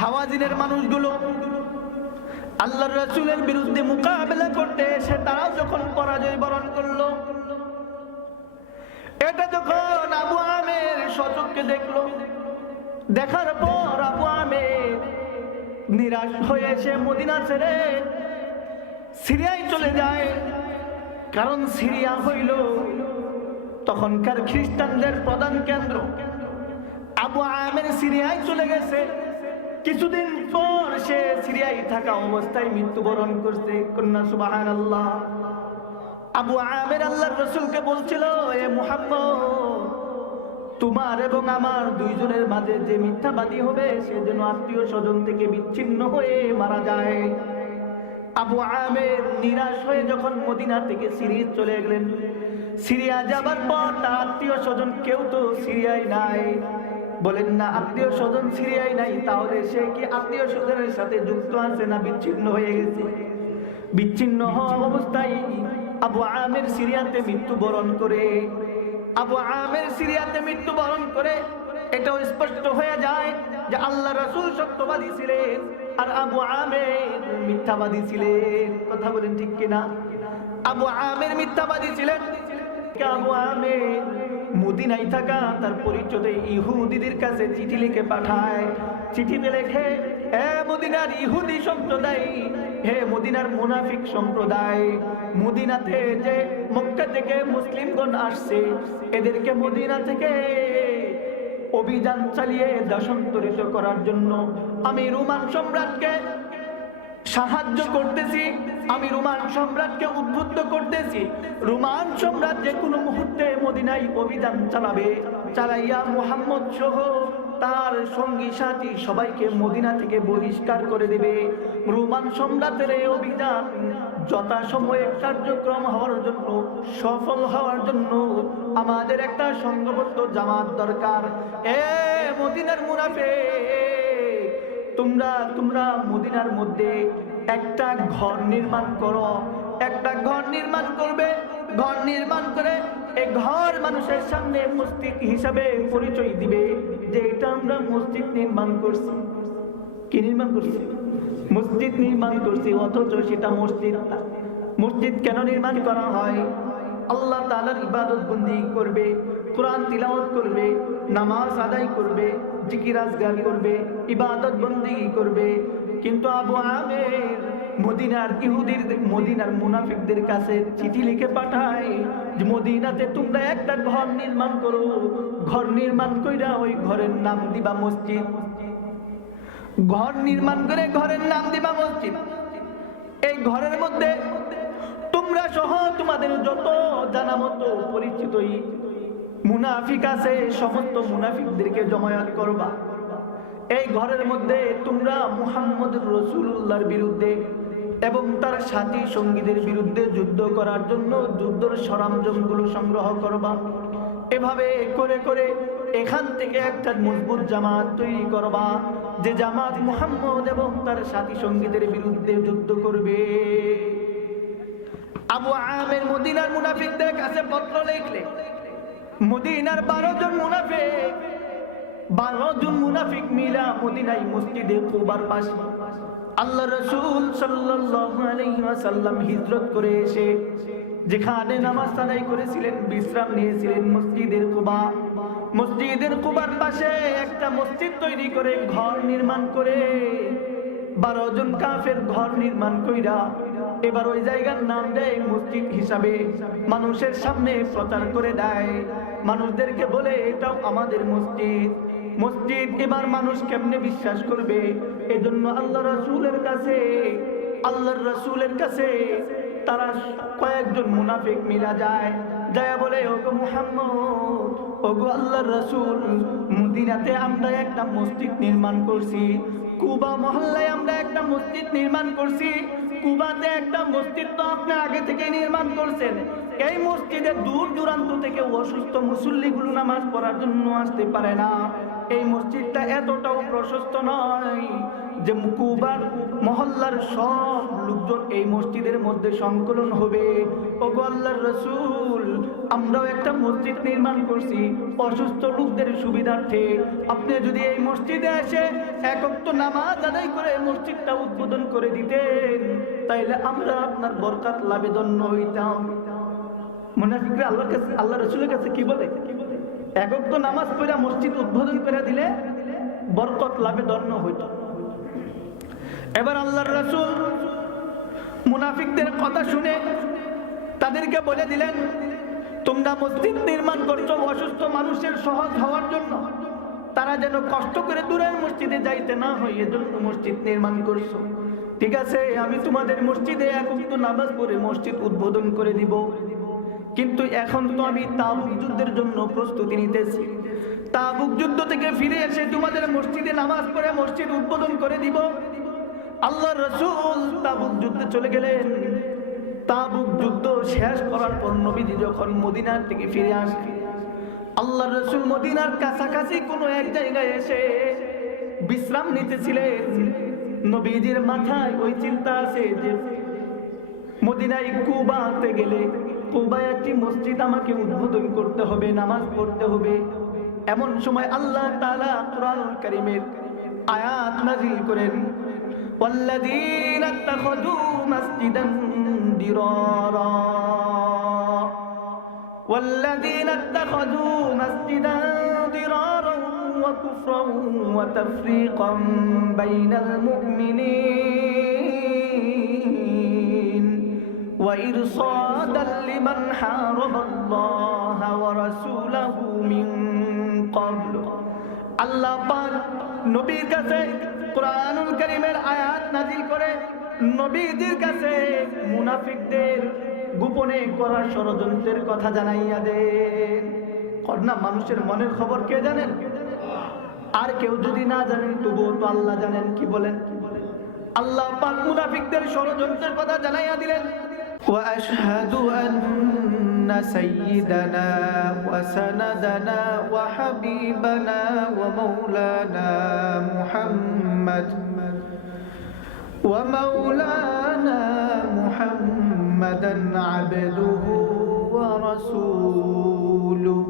হাওয়াজিনের মানুষগুলো আল্লাহর রাসূলের বিরুদ্ধে মোকাবেলা করতে এসে তারা যখন পরাজয় বরণ করলো, এটা যখন আবু আমের সচক্ষে দেখলো, দেখার পর আবু আমের নিরাশ হয়ে এসে মদিনা ছেড়ে সিরিয়ায় চলে যায়। কারণ সিরিয়া হইল তখনকার খ্রিস্টানদের প্রধান কেন্দ্র। আবু আমের সিরিয়ায় চলে গেছে। কিছুদিন পর সে সিরিয়ায় থাকা অবস্থায় মৃত্যুবরণ করছে। কন্যা সুবহানাল্লাহ। আবু আমের আল্লাহর রাসূলকে বলছিল, এ মুহাম্মদ, তোমার এবং আমার দুইজনের মাঝে যে মিথ্যাবাদী হবে সে যেন আত্মীয় স্বজন থেকে বিচ্ছিন্ন হয়ে মারা যায়। আবু আমের নিরাশ হয়ে যখন মদিনা থেকে সিরিয়া চলে গেলেন, সিরিয়া যাবার পর তার আত্মীয় স্বজন কেউ তো সিরিয়ায় নাই। বলেন না, আত্মীয় স্বজন সিরিয়ায় নাই, তাহলে সে কি আত্মীয় স্বজনের সাথে যুক্ত আছে না বিচ্ছিন্ন হয়ে গেছে? বিচ্ছিন্ন হওয়া অবস্থায় আবু আমের সিরিয়াতে মৃত্যুবরণ করে। আবু আমের সিরিয়াতে মৃত্যুবরণ করে এটাও স্পষ্ট হয়ে যায় যে আল্লাহ রাসূল সত্যবাদী ছিলেন আর আবু আমের মিথ্যাবাদী ছিলেন। কথা বলেন ঠিক কিনা? আবু আমের মিথ্যাবাদী ছিলেন। আবু আমের মদিনায় থাকা তার পরিচয়ে ইহুদিদের কাছে চিঠি লিখে পাঠায়। চিঠিতে লেখে, হে মদিনার ইহুদি সম্প্রদায়, হে মদিনার মুনাফিক সম্প্রদায়, মদিনাতে যে মক্কা থেকে মুসলিমগণ আসছে এদেরকে মদিনা থেকে অভিযান চালিয়ে দেশান্তরিত করার জন্য আমি রোমান সম্রাটকে সাহায্য করতেছি, আমি রোমান সম্রাটকে উদ্বুদ্ধ করতেছি। রোমান সম্রাট যে কোনো মুহূর্তে মদিনায় অভিযান চালাবে, চালাইয়া মুহাম্মদ সহ তার সঙ্গী সাথী সবাইকে মদিনা থেকে বহিষ্কার করে দেবে। রোমান সম্রাটের এই অভিযান যথাসময়ে কার্যক্রম হওয়ার জন্য, সফল হওয়ার জন্য আমাদের একটা সংঘবদ্ধ জামাত দরকার। এ মদিনার মুনাফিক, তোমরা মদিনার মধ্যে একটা ঘর নির্মাণ করো, একটা ঘর নির্মাণ করবে। ঘর নির্মাণ করে এই ঘর মানুষের সামনে মসজিদ হিসাবে পরিচয় দিবে যে এটা আমরা মসজিদ নির্মাণ করছি। কি নির্মাণ করছি? মসজিদ নির্মাণ করছি, অথচ সেটা মসজিদ না। মসজিদ কেন নির্মাণ করা হয়? আল্লাহ তাআলার ইবাদত বন্দেগী করবে, কোরআন তিলাওয়াত করবে, নামাজ আদায় করবে, জিকির আজগার করবে, ইবাদত বন্দেগী করবে। কিন্তু আবু আমের মদিনার ইহুদির, মদিনার মুনাফিকদের কাছে চিঠি লিখে পাঠায় যে মদিনাতে তোমরা একটা ঘর নির্মাণ করো। ঘর নির্মাণ কইরা ওই ঘরের নাম দিবা মসজিদ। ঘর নির্মাণ করে ঘরের নাম দিবা মসজিদ। এই ঘরের মধ্যে তোমরা সহ তোমাদের যত জানা মতো পরিচিত মুনাফিক আছে সমস্ত মুনাফিকদেরকে জমায়েত করবা। এই ঘরের মধ্যে তোমরা মুহাম্মদ রাসূলুল্লাহর বিরুদ্ধে এবং তার সাথী সঙ্গীদের বিরুদ্ধে যুদ্ধ করার জন্য যুদ্ধের সরঞ্জামগুলো সংগ্রহ করবা। এভাবে করে করে এখান থেকে একটা মজবুত জামাত তৈরি করবা, যে জামাত মুহাম্মদ এবং তার সাথী সঙ্গীদের বিরুদ্ধে যুদ্ধ করবে। আবু আমের মদিনার মুনাফিকদের কাছে পত্র লিখলে মদিনার 12 জন মুনাফিক মিলা মদিনায় মসজিদে কুবার পাশে আল্লাহ রাসূল সাল্লাল্লাহু আলাইহি ওয়াসাল্লাম হিজরত করে এসে যেখানে নামাজ আদায় করেছিলেন, বিশ্রাম নিয়েছিলেন, মসজিদের কুবার পাশে একটা মসজিদ তৈরি করে ঘর নির্মাণ করে 12 জন কাফের ঘর নির্মাণ কইরা এবার ওই জায়গার নাম দেয় মসজিদ হিসাবে, মানুষের সামনে প্রচার করে দেয়। মানুষদেরকে বলে এটাও আমাদের মসজিদ। মসজিদ এবার মানুষ কেমনে বিশ্বাস করবে? এজন্য আল্লাহর রাসূলের কাছে তারা কয়েকজন মুনাফিক মিলা যায়, বলে ওগো মুহাম্মদ, ওগো আল্লাহর রাসূল, মদিনাতে আমরা একটা মসজিদ নির্মাণ করছি, কুবা মহল্লায় আমরা একটা মসজিদ নির্মাণ করছি। কুবাতে একটা মসজিদ তো আপনি আগে থেকে নির্মাণ করছেন। এই মসজিদে দূর দূরান্ত থেকে অসুস্থ মুসল্লিগুলো নামাজ পড়ার জন্য আসতে পারে না। এই মসজিদটা এতটাও প্রশস্ত নয় যে কুবার মহল্লার সব লোকজন এই মসজিদের মধ্যে সংকলন হবে। ওগো আল্লাহর রাসূল, আমরাও একটা মসজিদ নির্মাণ করছি অসুস্থ লোকদের সুবিধার্থে। আপনি যদি এই মসজিদে এসে এক ওয়াক্ত নামাজ আদায় করে মসজিদটা উদ্বোধন করে দিতেন, তাইলে আমরা আপনার বরকত লাভে ধন্য হইতাম। মুনাফিকরা আল্লাহর কাছে, আল্লাহ রাসূলের কাছে কি বলে? এক ওয়াক্ত নামাজ পড়ে মসজিদ উদ্বোধন করে দিলে বরকত লাভে ধন্য হইত। এবার আল্লাহর রাসূল মুনাফিকদের কথা শুনে তাদেরকে বলে দিলেন, তোমরা মসজিদ নির্মাণ করছো অসুস্থ মানুষের সহজ হওয়ার জন্য, তারা যেন কষ্ট করে দূরের মসজিদে যাইতে না হয় এজন্য মসজিদ নির্মাণ করছো। ঠিক আছে, আমি তোমাদের মসজিদে এক ওয়াক্ত নামাজ পড়ে মসজিদ উদ্বোধন করে দিব, কিন্তু এখন তো আমি তাবুক যুদ্ধের জন্য প্রস্তুতি নিতেছি। তাবুক যুদ্ধ থেকে ফিরে এসে তোমাদের মসজিদে নামাজ পড়ে মসজিদ উদ্বোধন করে দিব। আল্লাহর রাসূল তাবুক যুদ্ধে চলে গেলেন। তাবুক যুদ্ধ শেষ করার পর নবীজি যখন মদিনার থেকে ফিরে আসলেন, আল্লাহর রাসূল মদিনার কাছাকাছি কোনো এক জায়গায় এসে বিশ্রাম নিতেছিলেন। নবীজির মাথায় ওই চিন্তা আছে যে মদিনায় কুবাতে গেলে কুবায় একটি মসজিদ আমাকে উদ্বোধন করতে হবে, নামাজ পড়তে হবে। এমন সময় আল্লাহ তাআলা কুরআনুল কারীমের আয়াত নাযিল করেন, ওয়াল্লাযীনা ইত্তাখাযু মাসজিদান দিরারা ওয়াল্লাযীনা ইত্তাখাযু মাসজিদান দিরারা ওয়া কুফরান ওয়া তাফরীকান বাইনাল মুমিনিন ওয়া ইরসাদান লিমান হারাবাল্লাহা ওয়া রাসূলাহু মিন ক্বাবল। আল্লাহ পাক নবীর কাছে কুরআনুল কারীমের আয়াত নাযিল করে নবীদের কাছে মুনাফিকদের গোপনে করা ষড়যন্ত্রের কথা জানাইয়া দেন। না, মানুষের মনের খবর কে জানেন? আর কেউ যদি না জানেন তবুও তো আল্লাহ জানেন। কি বলেন? আল্লাহ পাক মুনাফিকদের ষড়যন্ত্রের কথা জানাইয়া দিলেন। وأشهد أن سيدنا وسندنا وحبيبنا ومولانا محمدا عبده ورسوله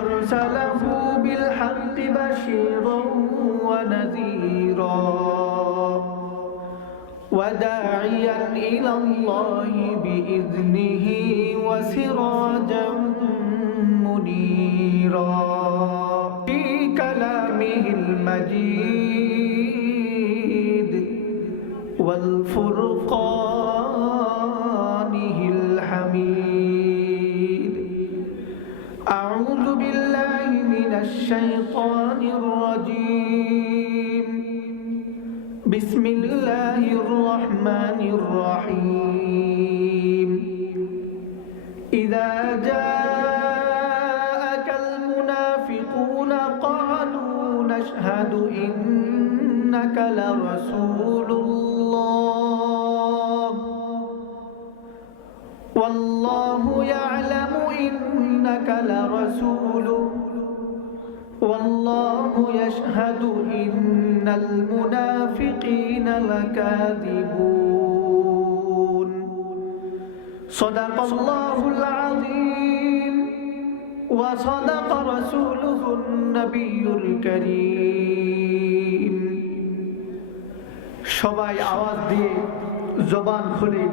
أرسله بالحق بشيرا ونذيرا وداعيا إلى الله بإذنه وسراجا منيرا في كلامه المجيد والفرقانه الحميد. أعوذ بالله من الشيطان الرجيم. بسم الله الرحمن الرحيم. إذا جاءك المنافقون قالوا نشهد إنك لرسول الله والله يعلم إنك لرسوله والله يشهد إن المنافقين لكاذبون. صدق الله العظيم وصدق رسوله النبي الكريم. সবাই আওয়াজ দিয়ে জবান খুলে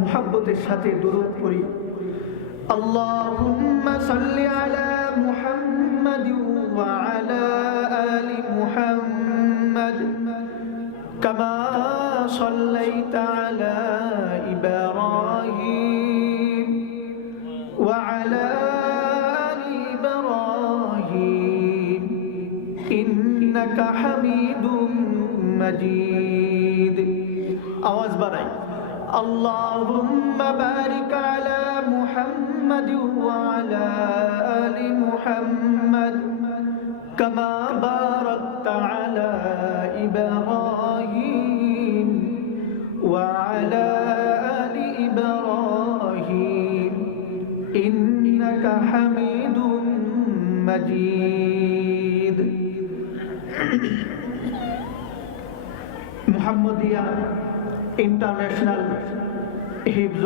মুহাব্বতের সাথে দুরূদ পড়ি। আল্লাহুম্মা সাল্লি আলা মুহাম্মাদ ওয়া আলা আলি মুহাম্মাদ কামা সাল্লাইতা আলা ইব্রাহিম ওয়া আলা আলি ইব্রাহিম ইন্নাকা হামিদুম মাজিদ. আওয়াজ বাড়াই। আল্লাহুম্মা বারিক আলা মুহাম্মাদ ওয়া আলা আলি মুহাম্মাদ কামা বারাকতা আলা ইব্রাহিম ওয়া আলা আলি ইব্রাহিম ইন্নাকা হামিদুম মাজিদ. মুহাম্মদিয়া ইন্টারন্যাশনাল হিফজ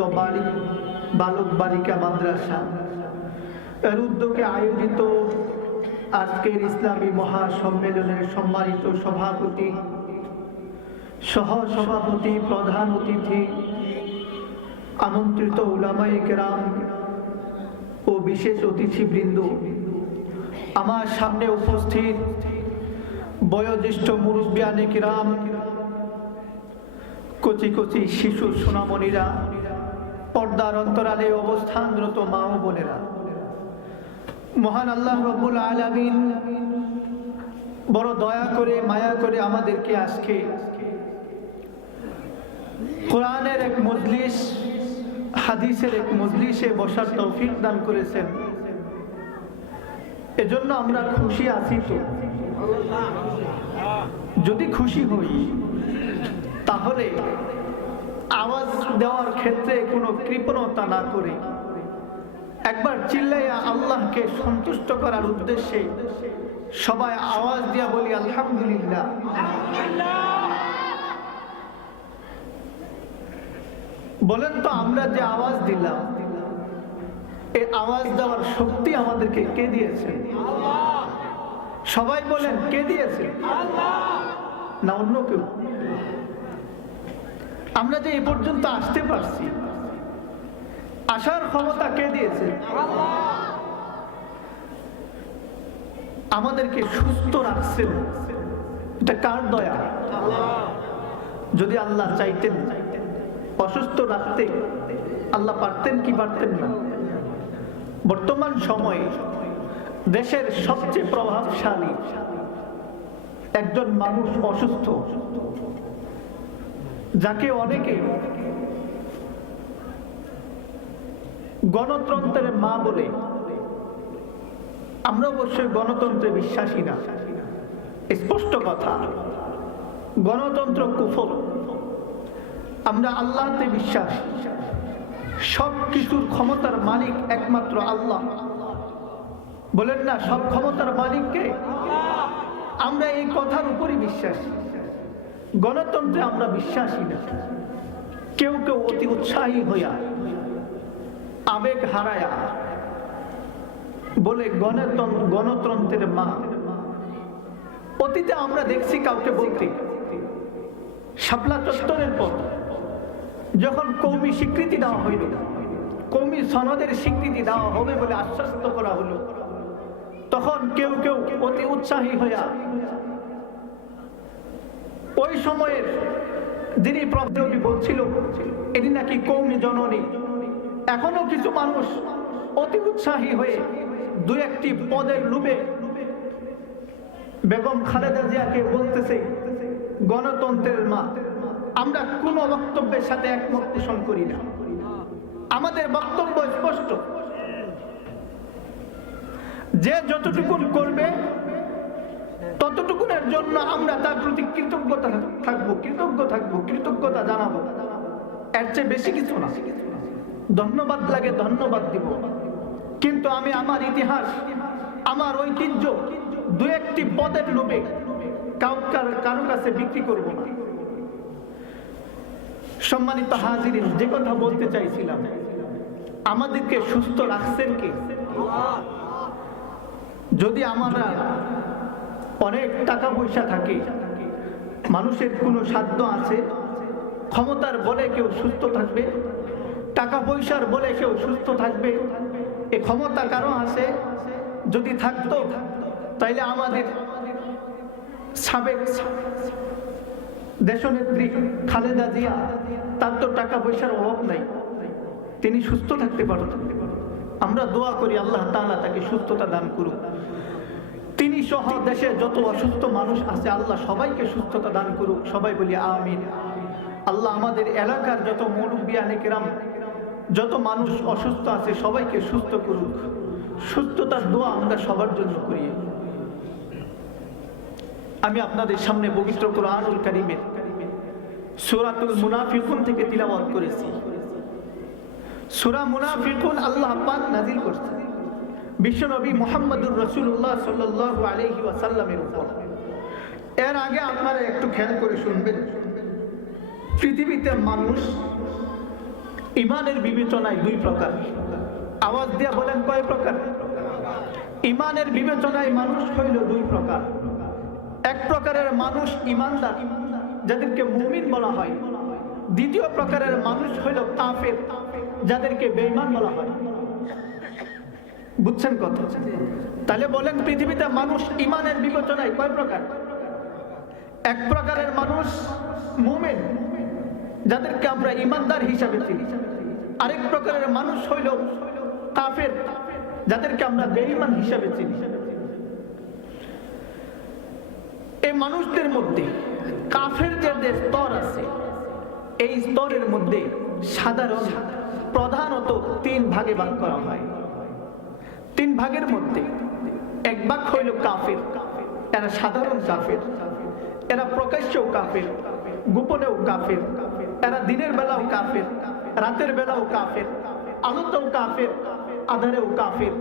বালক বালিকা মাদ্রাসা এর উদ্যোগে আয়োজিত আজকের ইসলামী মহাসম্মেলনের সম্মানিত সভাপতি, সহ সভাপতি, প্রধান অতিথি, আমন্ত্রিত উলামায়ে কেরাম ও বিশেষ অতিথিবৃন্দ, আমার সামনে উপস্থিত বয়োজ্যেষ্ঠ মুরব্বিয়ানে কিরাম, কচি কচি শিশু সোনামণিরা, পর্দার অন্তরালে অবস্থানরত মা ও বোনেরা, মহান আল্লাহ রব্বুল আলামিন বড় দয়া করে মায়া করে আমাদেরকে আজকে কোরআনের এক মজলিস, হাদিসের এক মজলিসে বসার তৌফিক দান করেছেন। এজন্য আমরা খুশি আছি। তো যদি খুশি হই তাহলে আওয়াজ দেওয়ার ক্ষেত্রে কোনো কৃপণতা না করে একবার চিল্লাইয়া আল্লাহকে সন্তুষ্ট করার উদ্দেশ্যে সবাই আওয়াজ দিয়া বলি আলহামদুলিল্লাহ। বলেন তো, আমরা যে আওয়াজ দিলাম, এই আওয়াজ দেওয়ার শক্তি আমাদেরকে কে দিয়েছে? সবাই বলেন, কে দিয়েছে? না অন্য কেউ? আমরা যে এই পর্যন্ত আসতে পারছি, আসার ক্ষমতা কে দিয়েছে? আমাদেরকে সুস্থ রাখছেন, এটা কার দয়া? যদি আল্লাহ চাইতেন অসুস্থ রাখতে, আল্লাহ পারতেন কি পারতেন না? বর্তমান সময়ে দেশের সবচেয়ে প্রভাবশালী একজন মানুষ অসুস্থ, যাকে অনেকে গণতন্ত্রের মা বলে। আমরা অবশ্যই গণতন্ত্রে বিশ্বাসী না, স্পষ্ট কথা। গণতন্ত্র কুফর। আমরা আল্লাহতে বিশ্বাসী। সব কিছুর ক্ষমতার মালিক একমাত্র আল্লাহ। বলেন না, সব ক্ষমতার মালিককে? আমরা এই কথার উপরই বিশ্বাসী। গণতন্ত্রে আমরা বিশ্বাসী না। কেউ কেউ অতি উৎসাহী হইয়া, আবেগ হারায়া বলে গণতন্ত্রের মা। অতীতে আমরা দেখছি কাউকে বলতে, শাপলা চত্বরের পর যখন কওমি স্বীকৃতি দেওয়া হইল, কওমি সনদের স্বীকৃতি দেওয়া হবে বলে আশ্বস্ত করা হলো, তখন কেউ কেউ অতি উৎসাহী হইয়া ওই সময়ের যিনি প্রতিযোগী বলছিল এটি নাকি কওমি জননী, এখনো কিছু মানুষ অতি উৎসাহী হয়ে দু একটি পদের লোভে বেগম খালেদা জিয়াকে বলতেছে গণতন্ত্রের মা। আমরা কোন বক্তব্যের সাথে একমত পোষণ করি না। আমাদের বক্তব্য স্পষ্ট, যে যতটুকুন করবে ততটুকুনের জন্য আমরা তার প্রতি কৃতজ্ঞতা জানাবো। এর চেয়ে বেশি কিছু না। ধন্যবাদ লাগে ধন্যবাদ দিব, কিন্তু আমি আমার ইতিহাস, আমার ঐতিহ্য দু একটি পদের লোভে কারো কাছে বিক্রি করব না। সম্মানিত হাজিরিন, যে কথা বলতে চাইছিলাম, আমাদেরকে সুস্থ রাখছেন কে? যদি আমরা অনেক টাকা পয়সা থাকে, মানুষের কোনো সাধ্য আছে, ক্ষমতার বলে কেউ সুস্থ থাকবে, টাকা পয়সার বলে কেউ সুস্থ থাকবে? এ ক্ষমতা কারো আছে? যদি থাকতো তাইলে আমাদের সাবেক দেশনেত্রী খালেদা জিয়া, তার তো টাকা পয়সার অভাব নাই, তিনি সুস্থ থাকতে পারতেন। আমরা দোয়া করি আল্লাহ তাআলা তাকে সুস্থতা দান করুক। তিনি সহ দেশে যত অসুস্থ মানুষ আছে, আল্লাহ সবাইকে সুস্থতা দান করুক। সবাই বলি আমিন। আল্লাহ আমাদের এলাকার যত মুরব্বিয়ানে কেরাম, যত মানুষ অসুস্থ আছে, সবাইকে সুস্থ করুক। সুস্থতার দোয়া আমরা সবার জন্য করি। আমি আপনাদের সামনে পবিত্র কুরআনুল কারীমের সূরাতুল মুনাফিকুন থেকে তিলাওয়াত করেছি। সূরা মুনাফিকুন আল্লাহ পাক নাযিল করেছেন বিশ্বনবী মুহাম্মদুর রাসূলুল্লাহ সাল্লাল্লাহু আলাইহি ওয়াসাল্লামের উপর। এর আগে আপনারা একটু খেয়াল করে শুনবেন, পৃথিবীতে মানুষ ইমানের বিবেচনায় দুই প্রকার। আওয়াজ দিয়ে বলেন কয় প্রকার? ইমানের বিবেচনায় মানুষ হইল দুই প্রকার। এক প্রকারের মানুষ ইমানদার, যাদেরকে মুমিন বলা হয়। দ্বিতীয় প্রকারের মানুষ হইল কাফের, যাদেরকে বেঈমান বলা হয়। বুঝছেন কথা? তাহলে বলেন পৃথিবীতে মানুষ ইমানের বিবেচনায় কয় প্রকার? এক প্রকারের মানুষ মুমিন, যাদেরকে আমরা ইমানদার হিসাবে চিনি। আরেক প্রকারের মানুষ হইল কাফের, যাদেরকে আমরা বেঈমান হিসাবে চিনি। এই মানুষদের মধ্যে কাফের যে স্তর আছে, এই স্তরের মধ্যে সাধারণ প্রধানত তিন ভাগে ভাগ করা হয়। তিন ভাগের মধ্যে এক ভাগ হইল কাফের। এরা সাধারণ কাফের, এরা প্রকাশ্যেও কাফের, গোপনেও কাফের। এরা দিনের বেলাও কাফের, রাতের বেলাও কাফের, আলোতেও কাফের, আধারেও কাফের।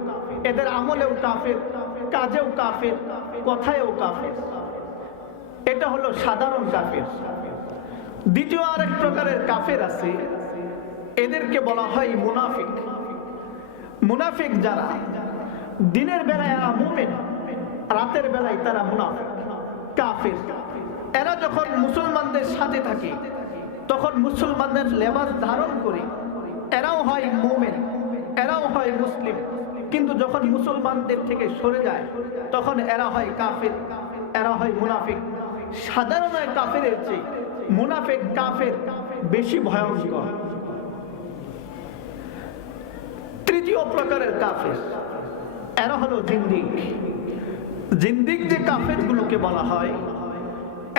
এদের আমলেও কাফের, কাজেও কাফের, কথায়ও কাফের। এটা হলো সাধারণ কাফের। দ্বিতীয় আরেক প্রকারের কাফের আছে, এদেরকে বলা হয় মুনাফিক। মুনাফিক যারা দিনের বেলায় এরা মুমিন, রাতের বেলায় তারা মুনাফিক কাফের। এরা যখন মুসলমানদের সাথে থাকে তখন মুসলমানদের লেবাস ধারণ করে এরাও হয় মুমিন, এরাও হয় মুসলিম। কিন্তু যখন মুসলমানদের থেকে সরে যায় তখন এরা হয় কাফের, এরা হয় মুনাফিক। সাধারণ কাফেরের চেয়ে মুনাফিক কাফের বেশি ভয়ঙ্কর। তৃতীয় প্রকারের কাফের, এরা হলো জিন্দিক। জিন্দিক যে কাফের গুলোকে বলা হয়,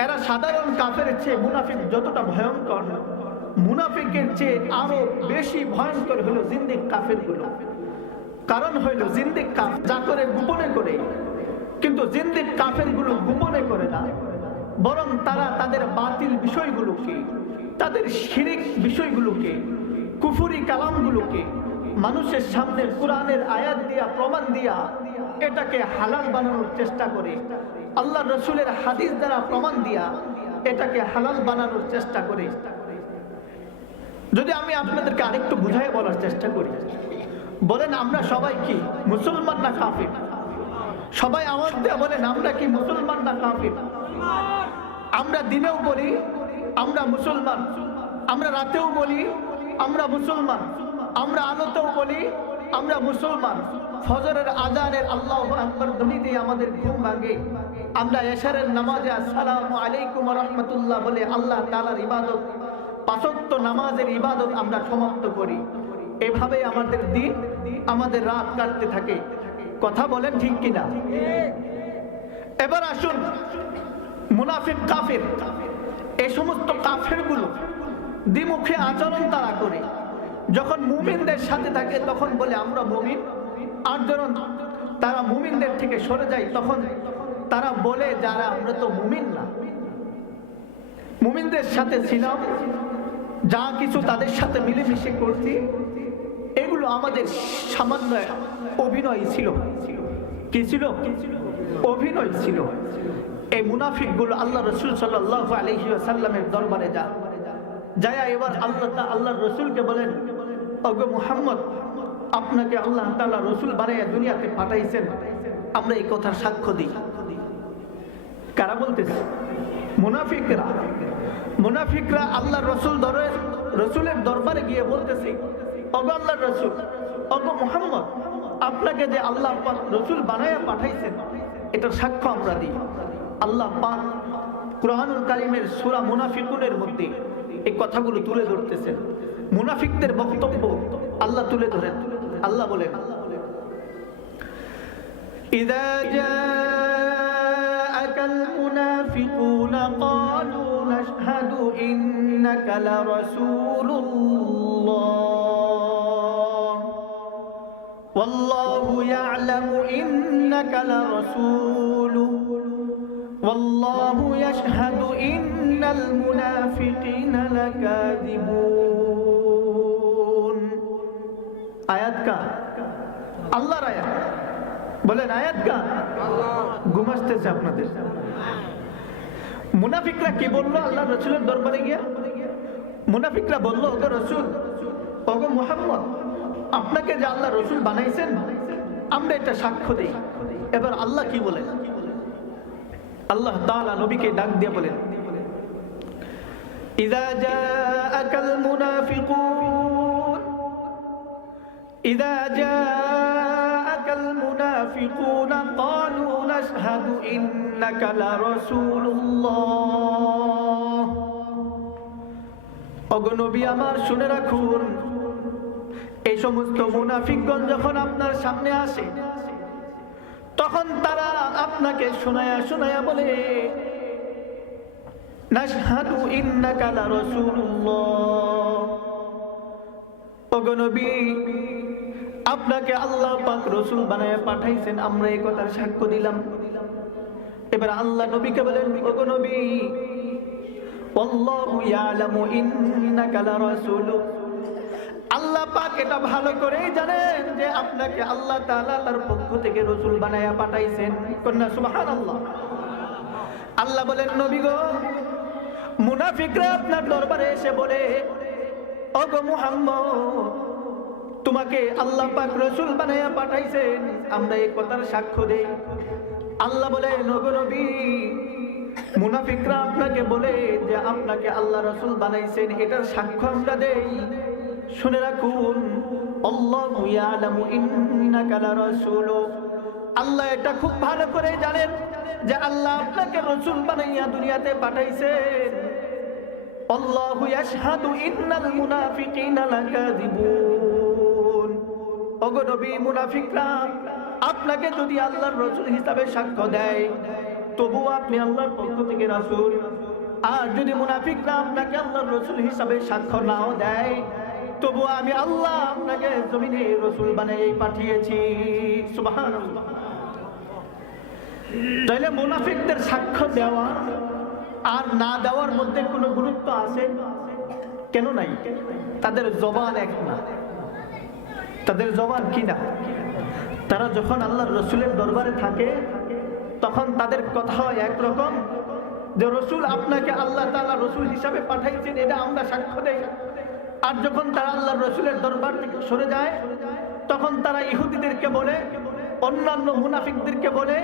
এরা সাধারণ কাফের চেয়ে মুনাফিক যতটা ভয়ঙ্কর, মুনাফিকের চেয়ে আরো বেশি ভয়ঙ্কর হলো জিন্দিক কাফের গুলো। কারণ হইল জিন্দিক কাফের যা করে গোপনে করে, কিন্তু জিন্দিক কাফের গুলো গোপনে করে না, বরং তারা তাদের বাতিল বিষয়গুলোকে, তাদের শিরিক বিষয়গুলোকে, কুফরি কালামগুলোকে মানুষের সামনে কোরআনের আয়াত দিয়া, প্রমাণ দিয়া এটাকে হালাল বানানোর চেষ্টা করে। আল্লাহ রসুলের হাদিস দ্বারা প্রমাণ দিয়া এটাকে হালাল বানানোর চেষ্টা করে। যদি আমি আপনাদেরকে আরেকটু বুঝাই বলার চেষ্টা করি, বলেন আমরা সবাই কি মুসলমান না কাফির? সবাই আওয়াজ দিয়ে বলেন আমরা কি মুসলমান না কাফির? আমরা দিনেও বলি আমরা মুসলমান, আমরা রাতেও বলি আমরা মুসলমান, আমরা আলোতেও বলি আমরা মুসলমান। ফজরের আযানের আল্লাহু আকবার ধ্বনি দিয়ে আমাদের ঘুম ভাঙে। আমরা এশারের নামাজে আসসালামু আলাইকুম ওয়া রাহমাতুল্লাহ বলে আল্লাহ তাআলার ইবাদত, পাঁচ ওয়াক্ত নামাজের ইবাদত আমরা সমাপ্ত করি। এভাবে আমাদের দিন, আমাদের রাত কাটতে থাকে। কথা বলেন ঠিক কিনা? এবার আসুন মুনাফিক কাফের, এই সমস্ত কাফের গুলো দ্বিমুখী আচরণ তারা করে। যখন মুমিনদের সাথে থাকে তখন বলে আমরা মুমিন, আর যখন তারা মুমিনদের থেকে সরে যায় তখন তারা বলে যারা আমরা তো মুমিন না। মুমিনদের সাথে ছিলাম, যা কিছু তাদের সাথে মিলেমিশে করছি, এগুলো আমাদের সামান্য অভিনয় ছিল। কি ছিল? অভিনয় ছিল। এই মুনাফিক গুলো আল্লাহ রসুল সাল্লাল্লাহু আলাইহি ওয়াসাল্লামের দরবারে যায়। এবার আল্লাহ রসুলকে বলেন, ওগো মুহাম্মদ, আপনাকে আল্লাহ তাআলা রসুল বানাইয়া দুনিয়াতে পাঠাইছেন, আমরা এই কথার সাক্ষ্য দিই। কারা বলতেছে? মুনাফিকরা। মুনাফিকরা আল্লাহ রসুলের দরবারে গিয়ে বলতেছে, ওগো আল্লাহর রসুল, ওগো মুহাম্মদ, আপনাকে যে আল্লাহ পাক রসুল বানাইয়া পাঠাইছেন এটার সাক্ষ্য আমরা দিই। আল্লাহ পাক কুরআনুল কারীমের সূরা মুনাফিকুনের মধ্যে এই কথাগুলো তুলে ধরতেছেন। মুনাফিকদের বক্তব্য আল্লাহ তুলে ধরেন। আল্লাহ বলেন, ইযা জাআকাল মুনাফিকুনা ক্বালু নাশহাদু ইন্নাকা লারাসূলুল্লাহ ওয়াল্লাহু ইয়া'লামু ইন্নাকা লারাসূলুহু ওয়াল্লাহু ইয়াশহাদু ইন্নাল মুনাফিকিনা লাকাযিবুন। আয়াত কা আল্লাহর আয়াত। বলেন আয়াত কা? ঘুম আসতেছে আপনাদের? মুনাফিকরা কি বললো আল্লাহ রসুলের দরবারে গিয়া? মুনাফিকরা বললো, ওগো রসুল, ওগো মুহাম্মদ, আপনাকে যে আল্লাহ রসুল বানাইছেন আমরা এটা সাক্ষ্য দিই। এবার আল্লাহ কি বলেন? আল্লাহ তাআলা নবীকে ডাক দিয়ে বলেন, ইযা জাআকাল মুনাফিকুন ইযা জাআকাল মুনাফিকুনা ক্বালু নাশহাদু ইন্নাকা লারাসূলুল্লাহ। ওগো নবী আমার শুনে রাখুন, এই সমস্ত মুনাফিকগণ যখন আপনার সামনে আসে তখন তারা আপনাকে শোনায়া শোনায়া বলে, নাশহাদু ইন্নাকা লারাসূলুল্লাহ। ওগো নবী, আপনাকে আল্লাহ পাক রাসূল বানায়া পাঠাইছেন, আমরা এই কথার সাক্ষ্য দিলাম। এবার আল্লাহ নবীকে বলেন, ওগো নবী, আল্লাহু ইয়ালামু ইন্নাকা লারাসূলু। আল্লাহ পাক এটা ভালো করেই জানেন যে আপনাকে আল্লাহ তাআলা তার পক্ষ থেকে রাসূল বানায়া পাঠাইছেন। কন্যা সুবহানাল্লাহ। আল্লাহ বলেন, নবী গো, মুনাফিকরা আপনার দরবারে এসে বলে, ওগো মুহাম্মদ, তোমাকে আল্লাহ পাক রাসূল বানায়া পাঠাইছেন, আমরা এই কথার সাক্ষ্য দেই। আল্লাহ বলেন, ওগো নবী, মুনাফিকরা আপনাকে বলে যে আপনাকে আল্লাহ রাসূল বানাইছেন, এটার সাক্ষ্য আমরা দেই। শুনে রাখুন, আল্লাহু ইয়ালামু ইন্নাকা লারাসূলু। আল্লাহ এটা খুব ভালো করে জানেন যে আল্লাহ আপনাকে রাসূল বানাইয়া দুনিয়াতে পাঠাইছেন। আল্লাহু ইয়াশহাদু ইন্নাল মুনাফিকিনা লাকাযিবুন। ওগো নবী, মুনাফিকরা আপনাকে যদি আল্লাহর রাসূল হিসাবে সাক্ষ্য দেয়, তবু আপনি আল্লাহর পক্ষ থেকে রাসূল। আর যদি মুনাফিকরা আপনাকে আল্লাহর রাসূল হিসাবে সাক্ষ্য নাও দেয়, তবু আমি আল্লাহ আপনাকে জমিনে রাসূল বানিয়ে পাঠিয়েছি। সুবহানাল্লাহ। তাহলে মুনাফিকদের সাক্ষ্য দেওয়া আর না দেওয়ার মধ্যে কোনো গুরুত্ব আছে? কেন নাই? তাদের জবান এক না। তাদের জবান কি না? তারা যখন আল্লাহর রাসূলের দরবারে থাকে তখন তাদের কথা হয় একরকম, যে রাসূল আপনাকে আল্লাহ তাআলা রাসূল হিসাবে পাঠাইছেন, এটা আমরা সাক্ষ্য দেই। আর যখন তারা আল্লাহর রাসূলের দরবার থেকে সরে যায় তখন তারা ইহুদিদেরকে বলে, অন্যান্য মুনাফিকদেরকে বলে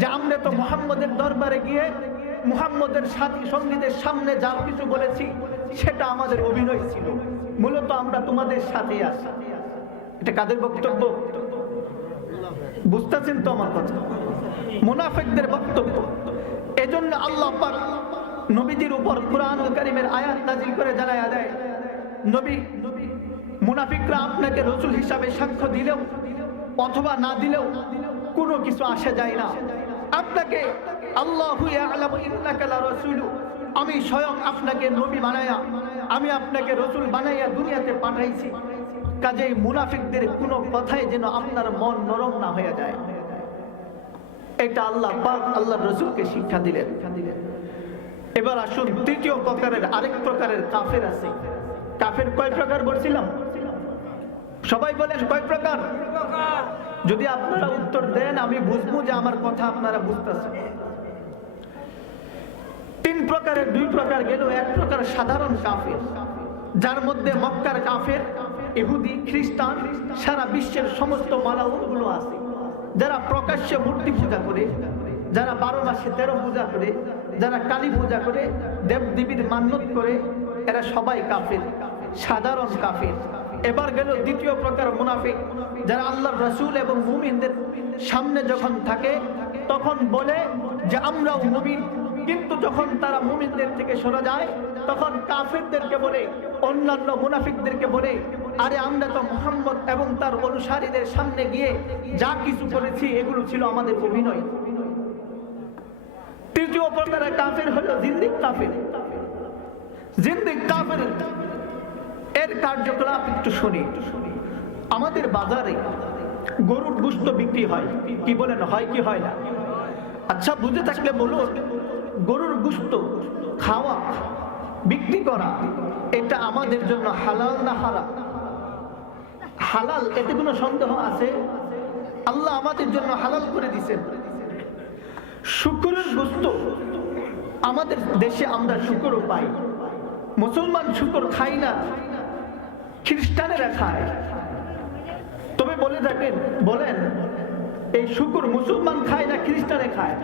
যে আমরা তো মুহাম্মদের দরবারে গিয়ে মুহাম্মদের সাথী সঙ্গীদের সামনে যা কিছু বলেছি সেটা আমাদের অভিনয় ছিল, মূলত আমরা তোমাদের সাথে আছি। এটা কাদের বক্তব্য? বুঝতেছেন তো আমার কথা? মুনাফিকদের বক্তব্য। এজন্য আল্লাহ পাক নবীজির উপর কুরআনুল কারীমের আয়াত নাযিল করে জানায়া দেয়, নবী, মুনাফিকরা আপনাকে রাসূল হিসাবে সাক্ষ্য দিলেও অথবা না দিলেও কোনো কিছু আসে যায় না। আপনাকে আল্লাহু ইয়ালামু ইন্নাকা লারাসূলু, আমি স্বয়ং আপনাকে নবী বানায়া, আমি আপনাকে রাসূল বানাইয়া দুনিয়াতে পাঠাইছি। কাজেই মুনাফিকদের কোনো কথাই যেন আপনার মন নরম না হয়ে যায়। এটা আল্লাহ পাক আল্লাহর রাসূলকে শিক্ষা দিলেন। এবার আসুন, তৃতীয় প্রকারের আরেক প্রকারের কাফের আছে। কাফের কয় প্রকার বলছিলাম? সবাই বলেন কয় প্রকার? যদি আপনারা উত্তর দেন আমি বুঝবো যে আমার কথা আপনারা বুঝতেছেন। তিন প্রকারের দুই প্রকার গেল। এক প্রকার সাধারণ কাফের, যার মধ্যে মক্কার কাফের, ইহুদি, খ্রিস্টান, সারা বিশ্বের সমস্ত মালাউনগুলো আছে, যারা প্রকাশ্যে মূর্তি পূজা করে, যারা 12 মাসে 13 পূজা করে, যারা কালী পূজা করে, দেব দেবীর মান্যত করে, এরা সবাই কাফের, সাধারণ কাফের। এবার গেল দ্বিতীয় প্রকার মুনাফিক, যারা আল্লাহর রাসূল এবং মুমিনদের সামনে যখন থাকে তখন বলে যে আমরাও মুমিন, কিন্তু যখন তারা মুমিনদের থেকে সরে যায় তখন কাফেরদেরকে বলে, অন্যান্য মুনাফিকদেরকে বলে, আরে আমরা তো মুহাম্মদ এবং তার অনুসারীদের সামনে গিয়ে যা কিছু করেছি এগুলো ছিল আমাদের অভিনয়। তৃতীয় প্রকারের কাফের হলো জিন্দিক কাফের। জিন্দিক কাফের এর কার্যকলাপ একটু শুনি। আমাদের বাজারে গরুর গোশত বিক্রি হয়, কি বলেন, হয় কি হয় না? আচ্ছা, বুঝে থাকলে বলুন, গরুর গোশত খাওয়া, বিক্রি করা, এটা আমাদের জন্য হালাল না হারাম? হালাল, এতে কোনো সন্দেহ আছে? আল্লাহ আমাদের জন্য হালাল করে দিয়েছেন। শুকরের গোশত আমাদের দেশে আমরা শুকর পাই, মুসলমান শুকর খাই না, খ্রিস্টানেরা খায়। তবে বলে থাকেন, বলেন এই শুকর মুসলমান খায় না খ্রিস্টানে খায়?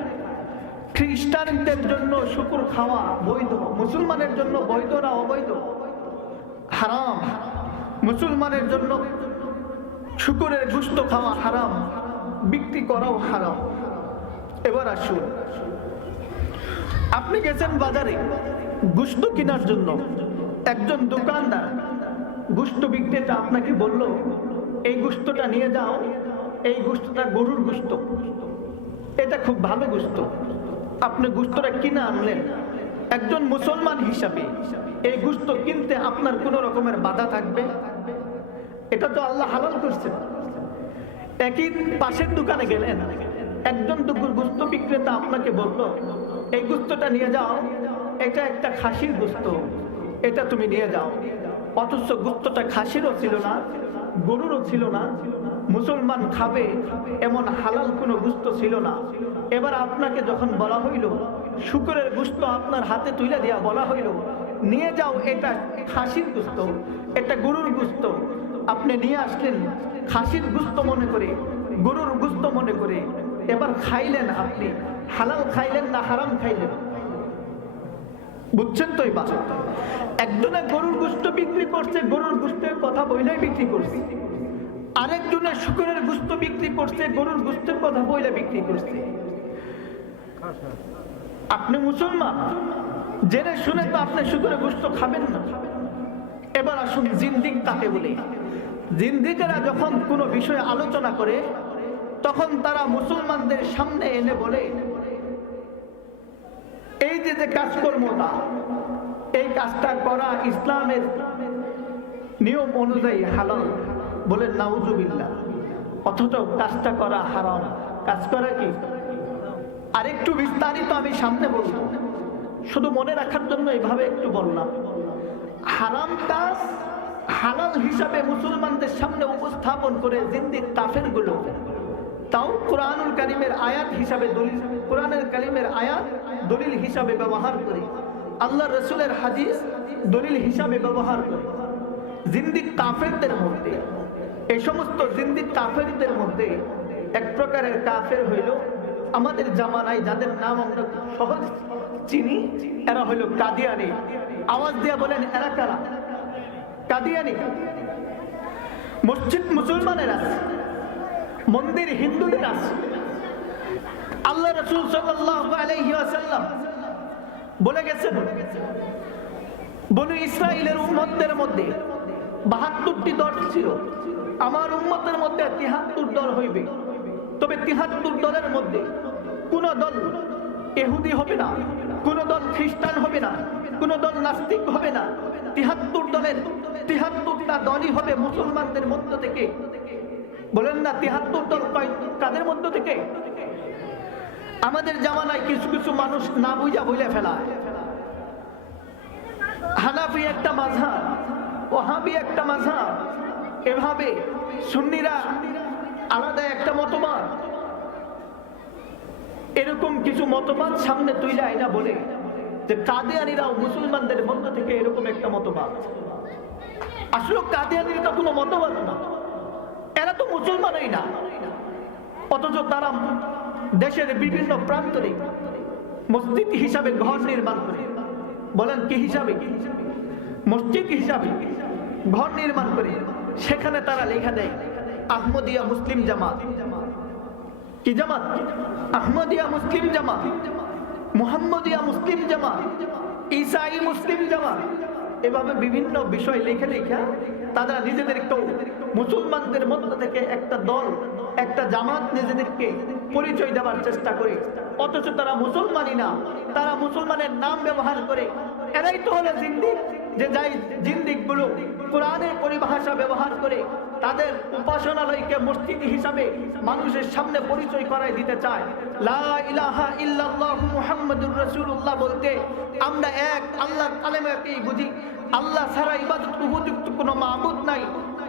খ্রিস্টানদের জন্য শুকর খাওয়া বৈধ, মুসলমানের জন্য বৈধ না অবৈধ? হারাম। মুসলমানের জন্য শুকরের গোশত খাওয়া হারাম, বিক্রি করাও হারাম। এবার আসুন, আপনি গেছেন বাজারে গোশত কেনার জন্য, একজন দোকানদার গোশত বিক্রেতা আপনাকে বলল এই গোশতটা নিয়ে যাও, এই গোশতটা গরুর গোশত, এটা খুব ভালো গোশত। আপনি গোশতটা কিনে আনলেন। একজন মুসলমান হিসাবে এই গোশত কিনতে আপনার কোনো রকমের বাধা থাকবে? এটা তো আল্লাহ হালাল করছেন। একই পাশের দোকানে গেলেন, একজন গোশত বিক্রেতা আপনাকে বলল এই গোশতটা নিয়ে যাও, এটা একটা খাসির গোশত, এটা তুমি নিয়ে যাও। অথচ গোশতটা খাসিরও ছিল না, গরুরও ছিল না, মুসলমান খাবে এমন হালাল কোনো গোশত ছিল না। এবার আপনাকে যখন বলা হইল শুকরের গোশত আপনার হাতে তুলে দেয়া বলা হইল নিয়ে যাও, এটা খাসির গোশত, এটা গরুর গোশত, আপনি নিয়ে আসলেন খাসির গোশত মনে করে, গরুর গোশত মনে করে। এবার খাইলেন, আপনি হালাল খাইলেন না হারাম খাইলেন? বুঝছেন তো? এবার একজনে গরুর গোশত বিক্রি করছে, গরুর গোশতের কথা বইলেই বিক্রি করছে। আরেকজনে শুকরের গোশত বিক্রি করছে, গরুর গোশতের কথা বইলে বিক্রি করছে। আপনি মুসলমান, জেনে শুনে তো আপনি শুকরের গোশত খাবেন না। এবার আসুন, জিন্দিক কাকে বলে? জিন্দিকেরা যখন কোনো বিষয়ে আলোচনা করে তখন তারা মুসলমানদের সামনে এনে বলে এই যে কাজকর্মটা, এই কাজটা করা ইসলামের নিয়ম অনুযায়ী হালাল, বলেন নাউজুবিল্লাহ, অথচ কাজটা করা হারাম। কাজ করা কি? আরেকটু বিস্তারিত আমি সামনে বলবো, শুধু মনে রাখার জন্য এইভাবে একটু বললাম। হারাম কাজ হালাল হিসাবে মুসলমানদের সামনে উপস্থাপন করে জিন্দিক কাফের গুলো, তাও কোরআনুল কারীমের আয়াত হিসাবে দলিল, কোরআনের কারীমের আয়াত দলিল হিসাবে ব্যবহার করে, আল্লাহ রসুলের হাদিস দলিল হিসাবে ব্যবহার করে। জিন্দিক কাফেরদের মধ্যে, এই সমস্ত জিন্দিক কাফেরদের মধ্যে এক প্রকারের কাফের হইল আমাদের জামানায় যাদের নাম আমরা সহজ চিনি, এরা হইল কাদিয়ানি। আওয়াজ দিয়ে বলেন এরা কারা? কাদিয়ানি। মসজিদ মুসলমানের আছে, মন্দির হিন্দুদের আছে। আল্লাহ রাসূল সাল্লাল্লাহু আলাইহি ওয়াসাল্লাম বলে গেছেন বনু ইসরাইলের উম্মতদের মধ্যে ৭২টি দল ছিল, আমার উম্মতের মধ্যে ৭৩ দল হইবে। তবে ৭৩ দলের মধ্যে কোন দল ইহুদি হবে না, কোন দল খ্রিস্টান হবে না, কোন দল নাস্তিক হবে না। ৭৩ দলের ৭৩টা দলই হবে মুসলমানদের মধ্য থেকে। বলেন না ৭৩ দল কাদের মধ্য থেকে? আমাদের জামানায় কিছু কিছু মানুষ না বুঝা বলে ফেলায় হানাফি একটা মাযহাব, ওয়াহাবি একটা মাযহাব, এভাবে সুন্নিরা আলাদা একটা মতবাদ। এরকম কিছু মতবাদ সামনে তুলে আইনা বলে যে কাদিয়ানীরাও মুসলমানদের মধ্য থেকে এরকম একটা মতবাদ। আসলে কাদিয়ানীরা কোনো মতবাদ না, এরা তো মুসলমানই না, অথচ তারা দেশের বিভিন্ন প্রান্তরে মসজিদ হিসাবে ঘর নির্মাণ করে। বলেন কি হিসাবে? মসজিদ হিসাবে ঘর নির্মাণ করে সেখানে তারা লেখা দেয় আহমদিয়া মুসলিম জামাত। কি জামাত? আহমদিয়া মুসলিম জামাত, মুহাম্মদিয়া মুসলিম জামাত, ঈসাই মুসলিম জামাত। এভাবে বিভিন্ন বিষয় লিখে লিখে তারা নিজেদেরকেও মুসলমানদের মধ্য থেকে একটা দল, একটা জামাত নিজেদেরকে পরিচয় দেওয়ার চেষ্টা করে, অথচ তারা মুসলমানই না, তারা মুসলমানের নাম ব্যবহার করে। এরাই তো হলো জিন্দিক, যে যাই জিন্দিক গুলো কোরআনের পরিভাষা ব্যবহার করে তাদের উপাসনালয়কে মসজিদ হিসাবে মানুষের সামনে পরিচয় করায় দিতে চায়। লা ইলাহা ইল্লাল্লাহু মুহাম্মাদুর রাসূলুল্লাহ বলতে আমরা এক আল্লাহর কালেমাকেই বুঝি, আল্লাহ ছাড়া ইবাদত উপযুক্ত কোনো মাবুদ নাই।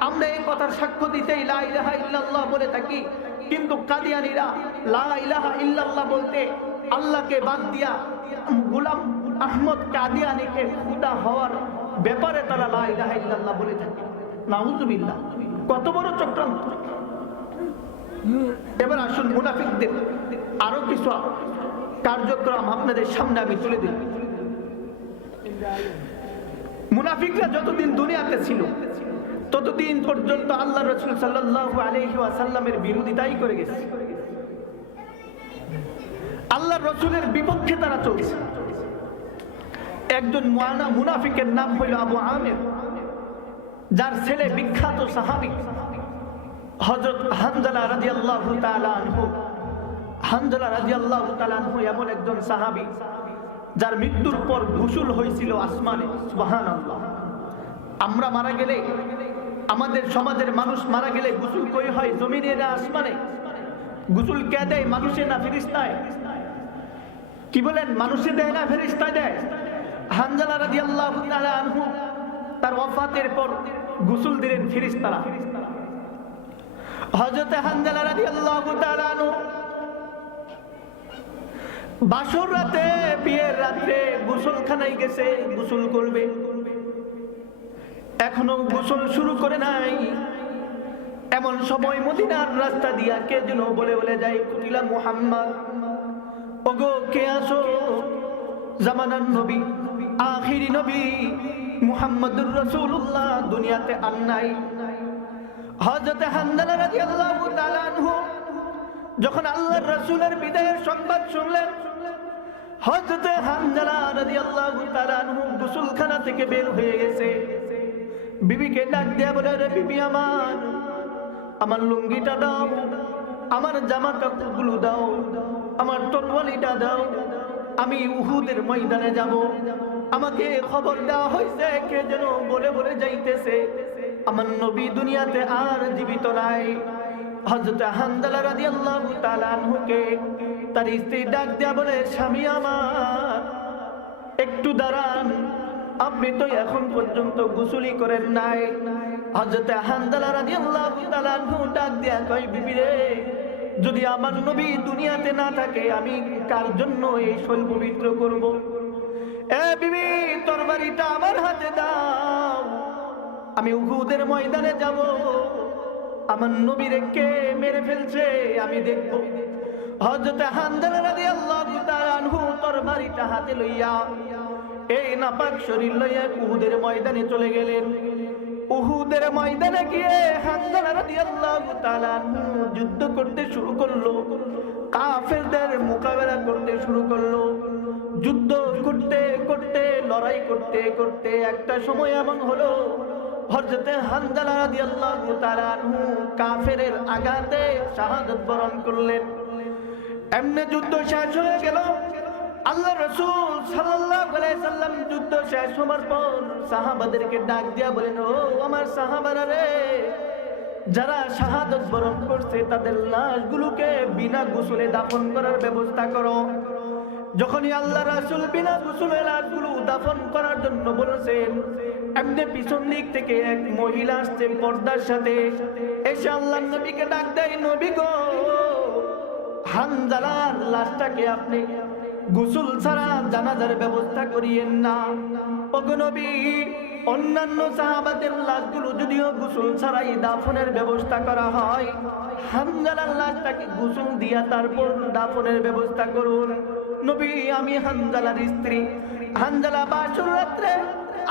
আমরা এই কথার সাক্ষ্য দিতেই লা ইলাহা ইল্লাল্লাহ বলে থাকি। কিন্তু কাদিয়ানীরা লা ইলাহা ইল্লাল্লাহ বলতে আল্লাহকে বাদ দিয়া গোলাম আহমদ কাদিয়ানীকে খুদা হওয়ার ব্যাপারে তারা লা ইলাহা ইল্লাল্লাহ বলে থাকে। নাউযুবিল্লাহ, কত বড় চক্রান্ত। এবার আসুন মুনাফিকদের আরো কিছু কার্যক্রম আপনাদের সামনে আমি তুলে দিই। মুনাফিকরা যতদিন দুনিয়াতে ছিল ততদিন পর্যন্ত আল্লাহ রাসূল সাল্লাল্লাহু আলাইহি ওয়াসাল্লামের বিরোধিতাই করে গেছে। আল্লাহ রাসূলের বিপক্ষে তারা চলছে। একজন মুনাফিকের নাম হইল আবু আমির, যার ছেলে বিখ্যাত সাহাবী হযরত হানজালা রাদিয়াল্লাহু তাআলা আনহু। হানজালা রাদিয়াল্লাহু তাআলা আনহু এমন একজন সাহাবী যার মৃত্যুর পর গোসল হয়েছিল আসমানে। সুবহানাল্লাহ। আমরা মারা গেলে, আমাদের সমাজের মানুষ মারা গেলে গোসল কই হয়? জমিনে না আসমানে? গোসল কে দেয়? মানুষে না ফেরেশতায়? কি বলেন, মানুষে দেয় না ফেরেশতায় দেয়? হানজালা রাদিয়াল্লাহু তাআলা আনহু তার ওয়াফাতের পর গোসল দিলেন ফেরেশতারা। হযরত হানজালা রাদিয়াল্লাহু তাআলা আনহু বাসর রাতে, বিয়ের রাতে গোসলখানায় গেছে, গোসল করবে। এখনো গোসল শুরু করে নাই। এমন সময় মদিনার রাস্তা দিয়া কে যেন বলে বলে যায়, কুতিলা মুহাম্মদ, ওগো কে আসো? জামানার নবী, আখিরি নবী মুহাম্মদুর রাসূলুল্লাহ দুনিয়াতে আর নাই। হযরত হানজালা রাদিয়াল্লাহু তাআলা আনহু যখন আল্লাহর রাসূলের বিদায়ের সংবাদ শুনলেন, হযরত হানজালা রাদিয়াল্লাহু তাআলা আনহু গোসলখানা থেকে বের হয়ে গেছে। বিবিকে ডাক দিয়ে বলে, রে বিবি আমার লুঙ্গিটা দাও, আমার জামা কাপড়গুলো দাও, আমার তরবারিটা দাও, আমি উহুদের ময়দানে যাব। আমাকে খবর দেওয়া হয়েছে কে যেন বলে বলে যাইতেছে আমার নবী দুনিয়াতে আর জীবিত নাই। হযরত হানজালা রাদিয়াল্লাহু তাআলা আনহুকে তার স্ত্রী ডাক দেয়া বলে, স্বামী আমার একটু দাঁড়ান, আপনি তো এখন পর্যন্ত গোসলই করেন নাই। হযরত হানজালা রাদিয়াল্লাহু তাআলা আনহু ডাক দেয়া কয়, বিবি রে, যদি আমার নবী দুনিয়াতে না থাকে আমি কার জন্য এই শৈল পবিত্র করব? এ বিবি, তরবারিটা আমার হাতে দাও, আমি উহুদের ময়দানে যাব। আমার নবীরে কে মেরে ফেলছে আমি দেখব। হযরত হানজালা রাদিয়াল্লাহু তাআলা আনহু তরবারিটা হাতে লইয়া এই নাপাক শরীর লইয়া উহুদের ময়দানে চলে গেলেন। উহুদের ময়দানে গিয়ে হানজালা রাদিয়াল্লাহু তাআলা আনহু যুদ্ধ করতে শুরু করলো, কাফেরদের মোকাবেলা করতে শুরু করলো। যুদ্ধ করতে করতে, লড়াই করতে করতে একটা সময় এমন হলো, হযরত হানজালা রাদিয়াল্লাহু তাআলা আনহু কাফেরের আঘাতে শাহাদাত বরণ করলেন। এমনি যুদ্ধ শেষ হয়ে গেল। আল্লাহ রাসূল সাল্লাল্লাহু আলাইহি সাল্লাম যুদ্ধ শেষ হওয়ার পর সাহাবাদেরকে ডাক দিয়া বলেন, ও আমার সাহাবারা রে, যারা শাহাদাত বরণ করছে তাদের লাশগুলোকে বিনা গোসলে দাফন করার ব্যবস্থা করো। যখনই আল্লাহ রাসূল বিনা গোসলে লাশগুলো দাফন করার জন্য বলেছেন, এমনি পিছন দিক থেকে এক মহিলা আসছে পর্দার সাথে, এসে আল্লাহর নবীকে ডাক দেয়, নবী গো, হানজালার লাশটাকে আপনি গোসল ছাড়া জানাজার ব্যবস্থা করিয়েন না। ওগো নবী, অন্যান্য সাহাবাদের লাশগুলো যদিও গোসল ছাড়াই দাফনের ব্যবস্থা করা হয়, হানজালার লাশটাকে গোসল দিয়া তারপর দাফনের ব্যবস্থা করুন। নবী, আমি হানজালার স্ত্রী, হানজালা বাসর রাত্রে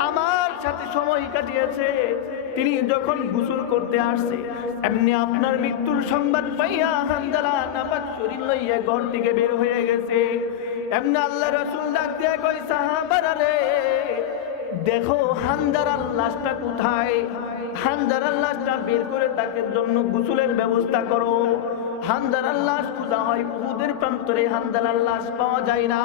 আমার সাথে সময় কাটিয়েছে, তিনি যখন গোসল করতে আসছে এমনি আপনার মৃত্যুর সংবাদ পাইয়া হানজালা নাপাক শরীর লইয়া ঘর থেকে বের হয়ে গেছে। এমনি আল্লাহ রাসূল ডাক দিয়ে কই, সাহাবারা রে, দেখো হানজালার লাশটা কোথায়? হানজালার লাশটা বের করে তাকে জন্য গোসলের ব্যবস্থা করো। হানজালার লাশ খোঁজা হয় উহুদের প্রান্তরে, হানজালার লাশ পাওয়া যায় না।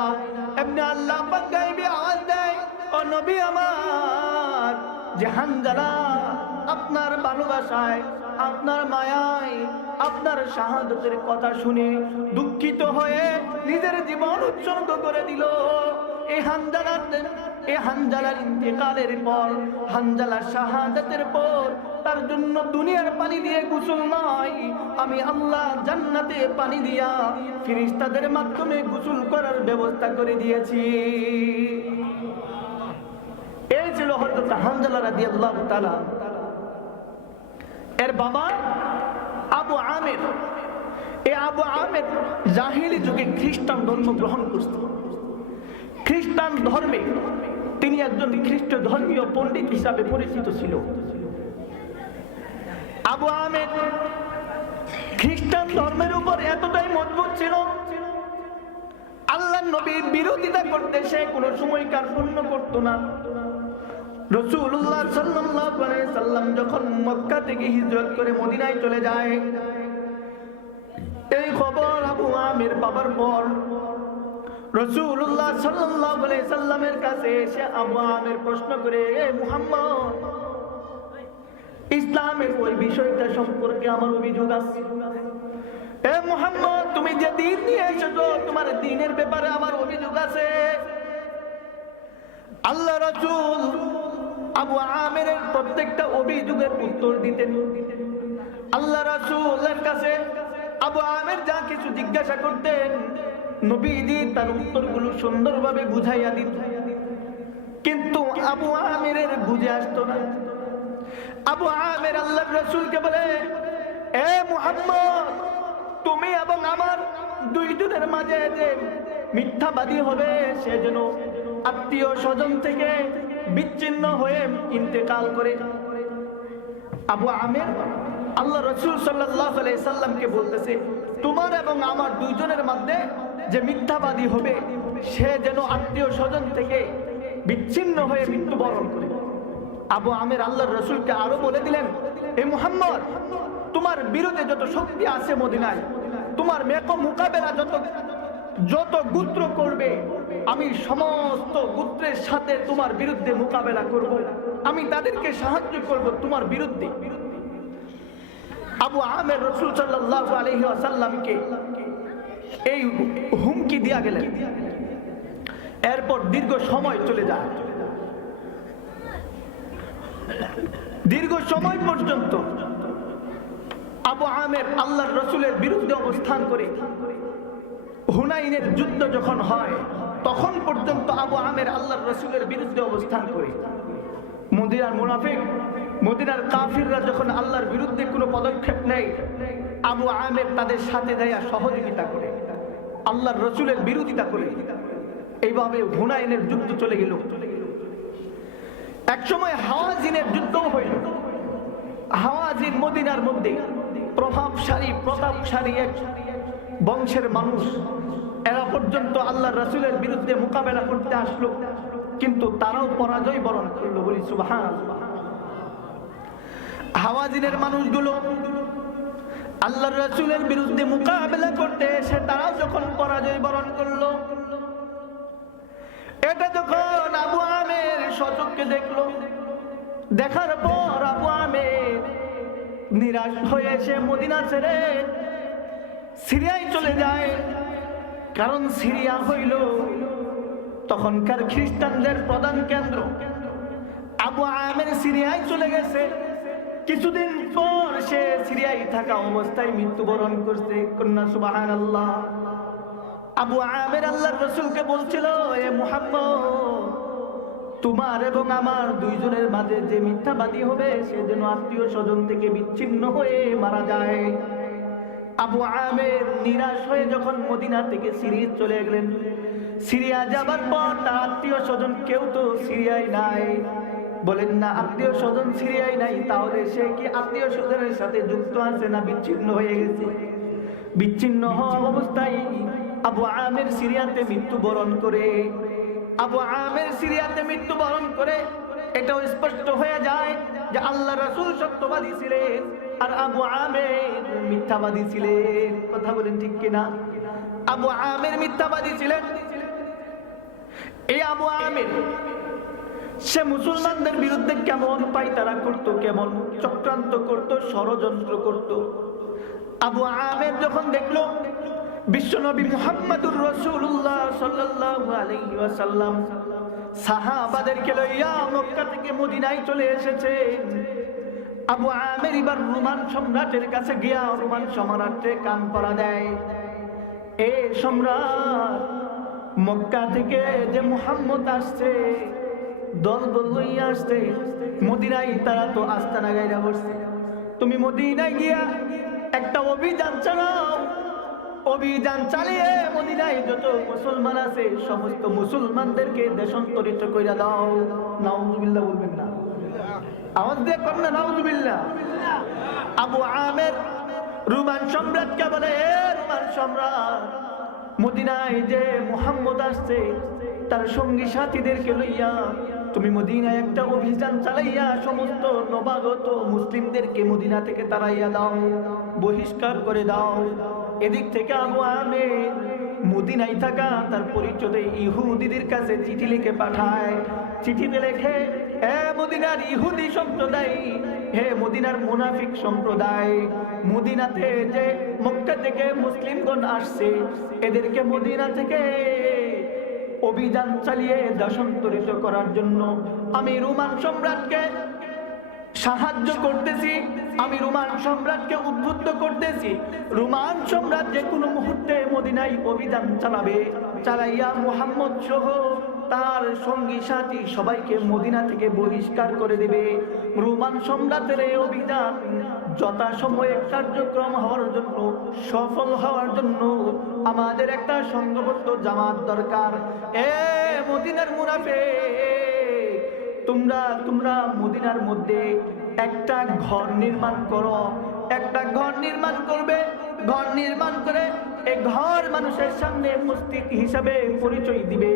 এমনি আল্লাহ পাক গায়বী আওয়াজ দেয়, ও নবী আমার, যে হানজালা আপনার ভালোবাসায়, আপনার মায়ায়, আপনার শাহাদাতের কথা শুনে দুঃখিত হয়ে নিজের জীবন উৎসর্গ করে দিল। এই হানজালার ইন্তেকালের পর, হানজালার শাহাদাতের পর তার জন্য দুনিয়ার পানি দিয়ে গোসল নয়, আমি আল্লাহ জান্নাতে পানি দিয়া ফেরেশতাদের মাধ্যমে গোসল করার ব্যবস্থা করে দিয়েছি। এই ছিল হযরত হানজালা রাদিয়াল্লাহু তাআলা। এর বাবা আবু আমির। এই আবু আমির জাহিলি যুগে খ্রিস্টান ধর্ম গ্রহণ করত। খ্রিস্টান ধর্মে তিনি একজন খ্রিস্ট ধর্মীয় পণ্ডিত হিসাবে পরিচিত ছিল। আবু আমির খ্রিস্টান ধর্মের উপর এতটাই মজবুত ছিল, আল্লাহর নবীর বিরোধিতা করতে সে কোনো সময় কার্পণ্য করত না। রাসূলুল্লাহ সাল্লাল্লাহু আলাইহি সাল্লাম যখন মক্কা থেকে হিজরত করে মদিনায় চলে যায়, এই খবর আবু আমির পাবার পর রাসূলুল্লাহ সাল্লাল্লাহু আলাইহি সাল্লামের কাছে এসে আবু আমির প্রশ্ন করে, এ মুহাম্মদ, ইসলামের ওই বিষয়টা সম্পর্কে আমার অভিযোগ আছে। এ মুহাম্মদ, তুমি যে দ্বীন নিয়ে এসেছো, তোমার দ্বীনের ব্যাপারে আমার অভিযোগ আছে। আল্লাহ রাসূল আবু আমিরের প্রত্যেকটা অভিযোগের উত্তর দিতেন। আল্লাহ রাসূলের কাছে আবু আমির যা কিছু জিজ্ঞাসা করতেন, নবীজি তার উত্তরগুলো সুন্দরভাবে বুঝাইয়া দিতেন। কিন্তু আবু আমিরের বুঝে আসতো না। আবু আমির আল্লাহর রাসূলকে বলে, এ মুহাম্মদ, তুমি এবং আমার দুইজনের মাঝে যে মিথ্যাবাদী হবে, সে যেন আত্মীয় স্বজন থেকে বিচ্ছিন্ন হয়ে ইন্তেকাল করে। আবু আমির আল্লাহ রাসূল সাল্লাল্লাহু আলাইহি সাল্লামকে বলতেছে, তোমার এবং আমার দুইজনের মধ্যে যে মিথ্যাবাদী হবে, সে যেন আত্মীয় স্বজন থেকে বিচ্ছিন্ন হয়ে মৃত্যুবরণ করে। আবু আমির আল্লাহর রাসূলকে আরো বলে দিলেন, এ মুহাম্মদ, তোমার বিরুদ্ধে যত শক্তি আছে মদিনায়, তোমার মোকাবেলা যত গোত্র করবে, আমি সমস্ত গোত্রের সাথে তোমার বিরুদ্ধে মোকাবেলা করব, আমি তাদেরকে সাহায্য করব তোমার বিরুদ্ধে। আবু আমির রাসূল সাল্লাল্লাহু আলাইহি ওয়াসাল্লামকে এই হুমকি দিয়া গেলেন। এরপর দীর্ঘ সময় চলে যায়। দীর্ঘ সময় পর্যন্ত আবু আমির আল্লাহর রাসূলের বিরুদ্ধে অবস্থান করে হুনাইনের যুদ্ধ যখন হয়, তখন পর্যন্ত আবু আমির আল্লাহর রাসূলের বিরুদ্ধে অবস্থান করে। মদিনার মুনাফিক, মদিনার কাফিররা যখন আল্লাহর বিরুদ্ধে কোনো পদক্ষেপ নেয়, আবু আমির তাদের সাথে যায় সহযোগিতা করে, আল্লাহর রাসূলের বিরোধিতা করে। এইভাবে হুনাইনের যুদ্ধ চলে গেল। একসময় হাওয়াজিনের যুদ্ধ হইল। হাওয়াজিন মদিনার মধ্যে প্রতাপশালী এক বংশের মানুষ। এরা পর্যন্ত আল্লাহর রাসূলের বিরুদ্ধে মোকাবেলা করতে আসলো, কিন্তু তারাও পরাজয় বরণ করলো। বলি সুবহানাল্লাহ। হাওয়াজিনের মানুষগুলো আল্লাহর রাসূলের বিরুদ্ধে মোকাবেলা করতে এসে তারাও যখন পরাজয় বরণ করলো, এটা যখন আবু আমির সচক্ষে দেখলো, দেখার পর আবু আমির নিরাশ হয়ে এসে মদিনা ছেড়ে সিরিয়ায় চলে যায়। কারণ সিরিয়া হইল তখনকার খ্রিস্টানদের প্রধান কেন্দ্র। আবু আমির সিরিয়ায় চলে গেছে। কিছুদিন পর সে সিরিয়ায় থাকা অবস্থায় মৃত্যুবরণ করছে। কন্যা সুবহানাল্লাহ। আবু আমির আল্লাহর রাসূলকে বলছিল, এ মুহাম্মদ, তোমার এবং আমার দুইজনের মাঝে যে মিথ্যাবাদী হবে, সে যেন আত্মীয় স্বজন থেকে বিচ্ছিন্ন হয়ে মারা যায়। আবু আমির নিরাশ হয়ে যখন মদিনা থেকে সিরিয়া চলে গেলেন, সিরিয়া যাবার পর তার আত্মীয় স্বজন কেউ তো সিরিয়ায় নাই। বলেন না, আত্মীয় স্বজন সিরিয়ায় নাই, তাহলে সে কি আত্মীয় স্বজনের সাথে যুক্ত আছে না বিচ্ছিন্ন হয়ে গেছে? বিচ্ছিন্ন হওয়া অবস্থায় আবু আমির সিরিয়াতে মৃত্যুবরণ করে। আবু আমির সিরিয়াতে মৃত্যুবরণ করে এটাও স্পষ্ট হয়ে যায় যে আল্লাহ রাসূল সত্যবাদী ছিলেন আর আবু আমির মিথ্যাবাদী ছিলেন। কথা বলেন ঠিক কিনা? আবু আমির মিথ্যাবাদী ছিলেন। এই আবু আমির সে মুসলমানদের বিরুদ্ধে কেমন পায়তারা করত, কেমন চক্রান্ত করত, ষড়যন্ত্র করত। আবু আমির যখন দেখলো বিশ্বনবী মুহাম্মদুর রাসূলুল্লাহ সাল্লাল্লাহু আলাইহি ওয়াসাল্লাম সাহাবাদেরকে লইয়া মক্কা থেকে মদিনায় চলে এসেছে, আবু আমের এবার রোমান সম্রাটের কাছে গিয়া রোমান সম্রাটকে কান পরা দেয়, এ সম্রাট, মক্কা থেকে যে মুহাম্মদ আসছে, দল লইয়া আসছে মদিনায়, তারা তো আস্তানা গাইরা বসছে। তুমি মদিনায় গিয়া একটা অভিযান চালাও, অভিযান চালিয়ে মদিনায় যত মুসলমান আছে সমস্ত মুসলমানদেরকে দেশান্তরিত কইরা দাও। নাউজুবিল্লাহ বলবেন না, আওয়াজ দিয়ে কর না নাউজুবিল্লাহ। আবু আমের রোমান সম্রাটকে বলে, হে রোমান সম্রাট, মদিনায় যে মুহাম্মদ আসছে তার সঙ্গী সাথীদেরকে লইয়া তুমি মদিনায় একটা অভিযান চালাইয়া সমস্ত নবাগত মুসলিমদেরকে মদিনা থেকে তাড়াইয়া দাও, বহিষ্কার করে দাও। এদিক থেকে আবু আমের মদিনায় থাকা তার পরিচিত ইহুদিদের কাছে চিঠি লিখে পাঠায়। চিঠিতে লেখে, হে মদিনার ইহুদি সম্প্রদায়, হে মদিনার মুনাফিক সম্প্রদায়, মদিনাতে যে মক্কা থেকে মুসলিমগণ আসছে এদেরকে মদিনা থেকে অভিযান চালিয়ে দেশান্তরিত করার জন্য আমি রোমান সম্রাটকে সাহায্য করতেছি, আমি রোমান সম্রাটকে উদ্বুদ্ধ করতেছি। রোমান সম্রাট যে কোনো মুহূর্তে মদিনায় অভিযান চালাবে, চালাইয়া মুহাম্মদ সহ তার সঙ্গী সাথী সবাইকে মদিনা থেকে বহিষ্কার করে দেবে। রোমান সম্রাটের এই অভিযান যথাসময়ে কার্যক্রম হওয়ার জন্য, সফল হওয়ার জন্য আমাদের একটা সংঘবদ্ধ জামাত দরকার। এ মদিনার মুনাফিক, তোমরা মদিনার মধ্যে একটা ঘর নির্মাণ করো, একটা ঘর নির্মাণ করবে, ঘর নির্মাণ করে এই ঘর মানুষের সামনে মসজিদ হিসাবে পরিচয় দিবে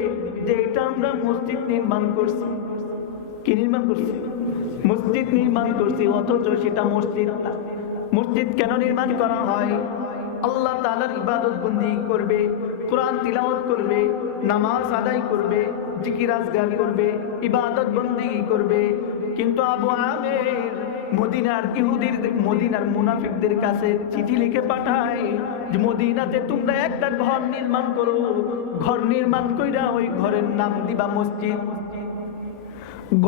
যে এটা আমরা মসজিদ নির্মাণ করছি। কি নির্মাণ করছি? মসজিদ নির্মাণ করছি, অথচ সেটা মসজিদ না। মসজিদ কেন নির্মাণ করা হয়? আল্লাহ তাআলার ইবাদত বন্দি করবে, কোরআন তিলাওয়াত করবে, নামাজ আদায় করবে, জিকির আজগার করবে, ইবাদত বন্দি করবে। কিন্তু আবু আমের মদিনার মুনাফিকদের কাছে চিঠি লিখে পাঠায় যে মদিনাতে তোমরা একটা ঘর নির্মাণ করো, ঘর নির্মাণ কইরা ওই ঘরের নাম দিবা মসজিদ।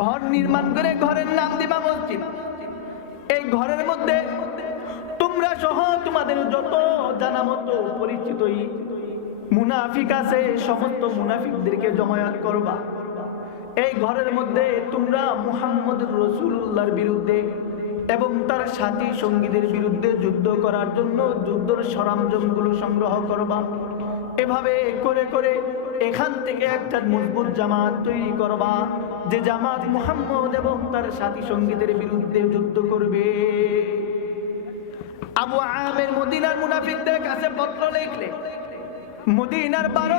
ঘর নির্মাণ করে ঘরের নাম দিবা মসজিদ। এই ঘরের মধ্যে তোমরা সহ তোমাদের যত জানা মতো পরিচিত মুনাফিক আছে সমস্ত মুনাফিকদেরকে জমায়েত করবা। এই ঘরের মধ্যে তোমরা মুহাম্মদ রাসূলুল্লাহর বিরুদ্ধে এবং তার সাথী সঙ্গীদের বিরুদ্ধে যুদ্ধ করার জন্য যুদ্ধের সরঞ্জামগুলো সংগ্রহ করবা। এভাবে করে করে এখান থেকে একটা মজবুত জামাত তৈরি করবা, যে জামাত মুহাম্মদ এবং তার সাথী সঙ্গীদের বিরুদ্ধে যুদ্ধ করবে। আবু আমের মদিনার মুনাফিকদের কাছে পত্র লিখলে, মদিনার 12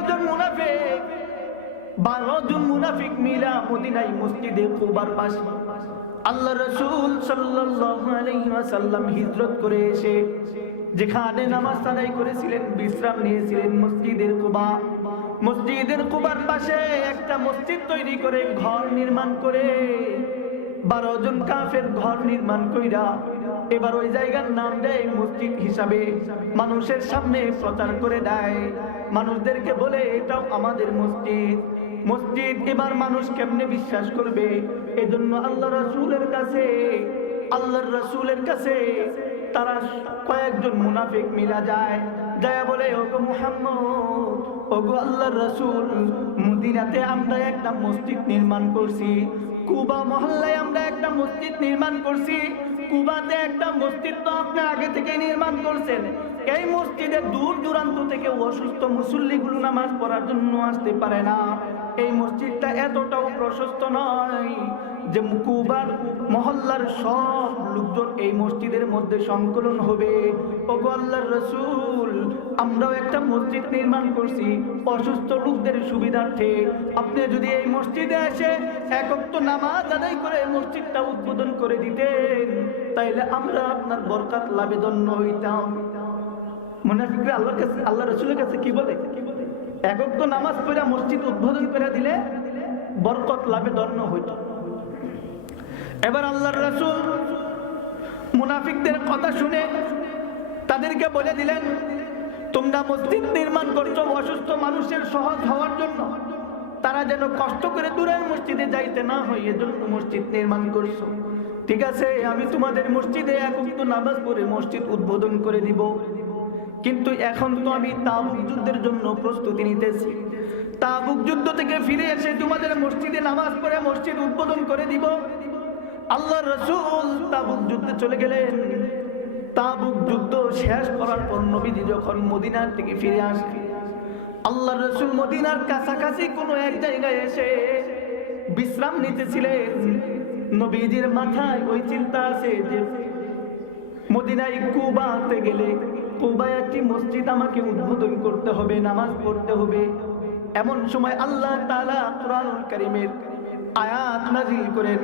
জন মুনাফিক মিলা মদিনায় মসজিদে কুবার পাশে আল্লাহ রাসূল সাল্লাল্লাহু আলাইহি ওয়াসাল্লাম হিজরত করে এসে যেখানে নামাজ আদায় করেছিলেন, বিশ্রাম নিয়েছিলেন, মসজিদের কুবার পাশে একটা মসজিদ তৈরি করে ঘর নির্মাণ করে 12 জন কাফের ঘর নির্মাণ কইরা এবার ওই জায়গার নাম দেয় মসজিদ হিসাবে, মানুষের সামনে প্রচার করে দেয়, মানুষদেরকে বলে এটাও আমাদের মসজিদ। এবার মানুষ কেমনে বিশ্বাস করবে? এজন্য আল্লাহর রাসূলের কাছে তারা কয়েকজন মুনাফিক মিলা যায়, বলে ওগো মুহাম্মদ, ওগো আল্লাহর রাসূল, মদিনাতে আমরা একটা মসজিদ নির্মাণ করছি, কুবা মহল্লায় আমরা একটা মসজিদ নির্মাণ করছি। কুবাতে একটা মসজিদ তো আপনি আগে থেকে নির্মাণ করছেন। এই মসজিদে দূর দূরান্ত থেকে অসুস্থ মুসল্লিগুলো নামাজ পড়ার জন্য আসতে পারে না। এই মসজিদটা এতটাও প্রশস্ত নয় যে কুবার মহল্লার সব লোকজন এই মসজিদের মধ্যে সংকলন হবে। ওগো আল্লাহর রাসূল, আমরাও একটা মসজিদ নির্মাণ করছি অসুস্থ লোকদের সুবিধার্থে। আপনি যদি এই মসজিদে এসে এক ওয়াক্ত নামাজ আদায় করে মসজিদটা উদ্বোধন করে দিতেন, তাইলে আমরা আপনার বরকত লাভে ধন্য হইতাম। মুনাফিকরা আল্লাহ রাসূলের কাছে কি বলে? এক ওয়াক্ত নামাজ পড়া মসজিদ উদ্বোধন করে দিলে বরকত লাভে ধন্য হইত। এবার আল্লাহর রাসূল মুনাফিকদের কথা শুনে তাদেরকে বলে দিলেন, তোমরা মসজিদ নির্মাণ করছো অসুস্থ মানুষের সহজ হওয়ার জন্য, তারা যেন কষ্ট করে দূরের মসজিদে যাইতে না হয় এজন্য মসজিদ নির্মাণ করছো। ঠিক আছে, আমি তোমাদের মসজিদে এক ওয়াক্ত নামাজ পড়ে মসজিদ উদ্বোধন করে দিব, কিন্তু এখন তো আমি তাবুক যুদ্ধের জন্য প্রস্তুতি নিতেছি। তাবুক যুদ্ধ থেকে ফিরে এসে তোমাদের মসজিদে নামাজ পড়ে মসজিদ উদ্বোধন করে দিব। আল্লাহর রাসূল তাবুক যুদ্ধে চলে গেলেন। তাবুক যুদ্ধ শেষ করার পর নবীজি যখন মদিনা থেকে ফিরে আসেন, আল্লাহর রাসূল মদিনার কাছাকাছি কোনো এক জায়গায় এসে বিশ্রাম নিতেছিলেন। নবীজির মাথায় ওই চিন্তা আছে যে মদিনায় কুবাতে গেলে কুবায় একটি মসজিদ আমাকে উদ্বোধন করতে হবে, নামাজ পড়তে হবে। এমন সময় আল্লাহ তাআলা কুরআনুল কারীমের আয়াত নাযিল করেন,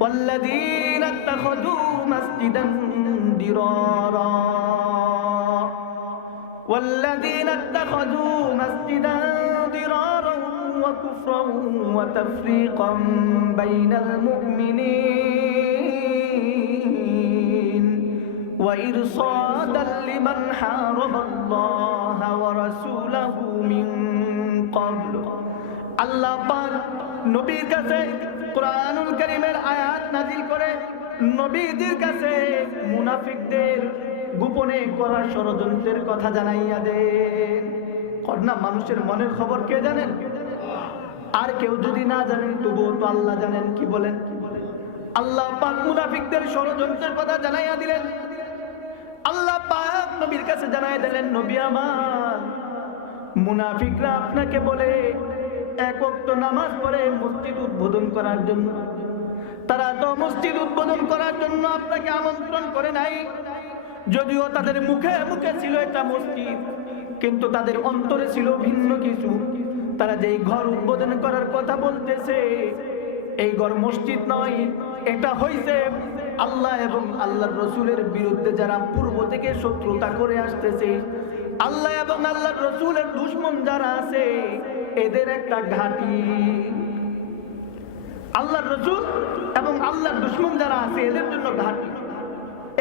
ওয়াল্লাযীনা ইত্তাখাযু মাসজিদান দিরারা ওয়াল্লাযীনা ইত্তাখাযু মাসজিদান দিরারা ওয়া কুফরান ওয়া তাফরীকান বাইনাল মুমিনিন ওয়া ইরসাদান লিমান হারাবাল্লাহা ওয়া রাসূলাহু মিন ক্বাবল। আল্লাহ পাক নবীর কাছে কুরআনুল কারীমের আয়াত নাযিল করে নবীদের কাছে মুনাফিকদের গোপনে করা ষড়যন্ত্রের কথা জানাইয়া দেন। কন্যা মানুষের মনের খবর কে জানেন? আর কেউ যদি না জানেন তবুও তো আল্লাহ জানেন। কি বলেন? আল্লাহ পাক মুনাফিকদের ষড়যন্ত্রের কথা জানাইয়া দিলেন। আল্লাহ পাক নবীর কাছে জানাইয়া দিলেন, নবী আমার, মুনাফিকরা আপনাকে বলে এক ওয়াক্ত নামাজ পড়ে মসজিদ উদ্বোধন করার জন্য। তারা তো মসজিদ উদ্বোধন করার জন্য আপনাকে আমন্ত্রণ করে নাই। যদিও তাদের মুখে মুখে ছিল একটা মসজিদ, কিন্তু তাদের অন্তরে ছিল ভিন্ন কিছু। তারা যেই ঘর উদ্বোধন করার কথা বলতেছে, এই ঘর মসজিদ নয়, এটা হইছে আল্লাহ এবং আল্লাহর রাসূলের বিরুদ্ধে যারা পূর্ব থেকে শত্রুতা করে আসতেছে, আল্লাহ এবং আল্লাহর রাসূলের দুশমন যারা আছে, এদের একটা ঘাঁটি। আল্লাহর রাসূল এবং আল্লাহর দুশমন যারা আছে এদের জন্য ঘাঁটি।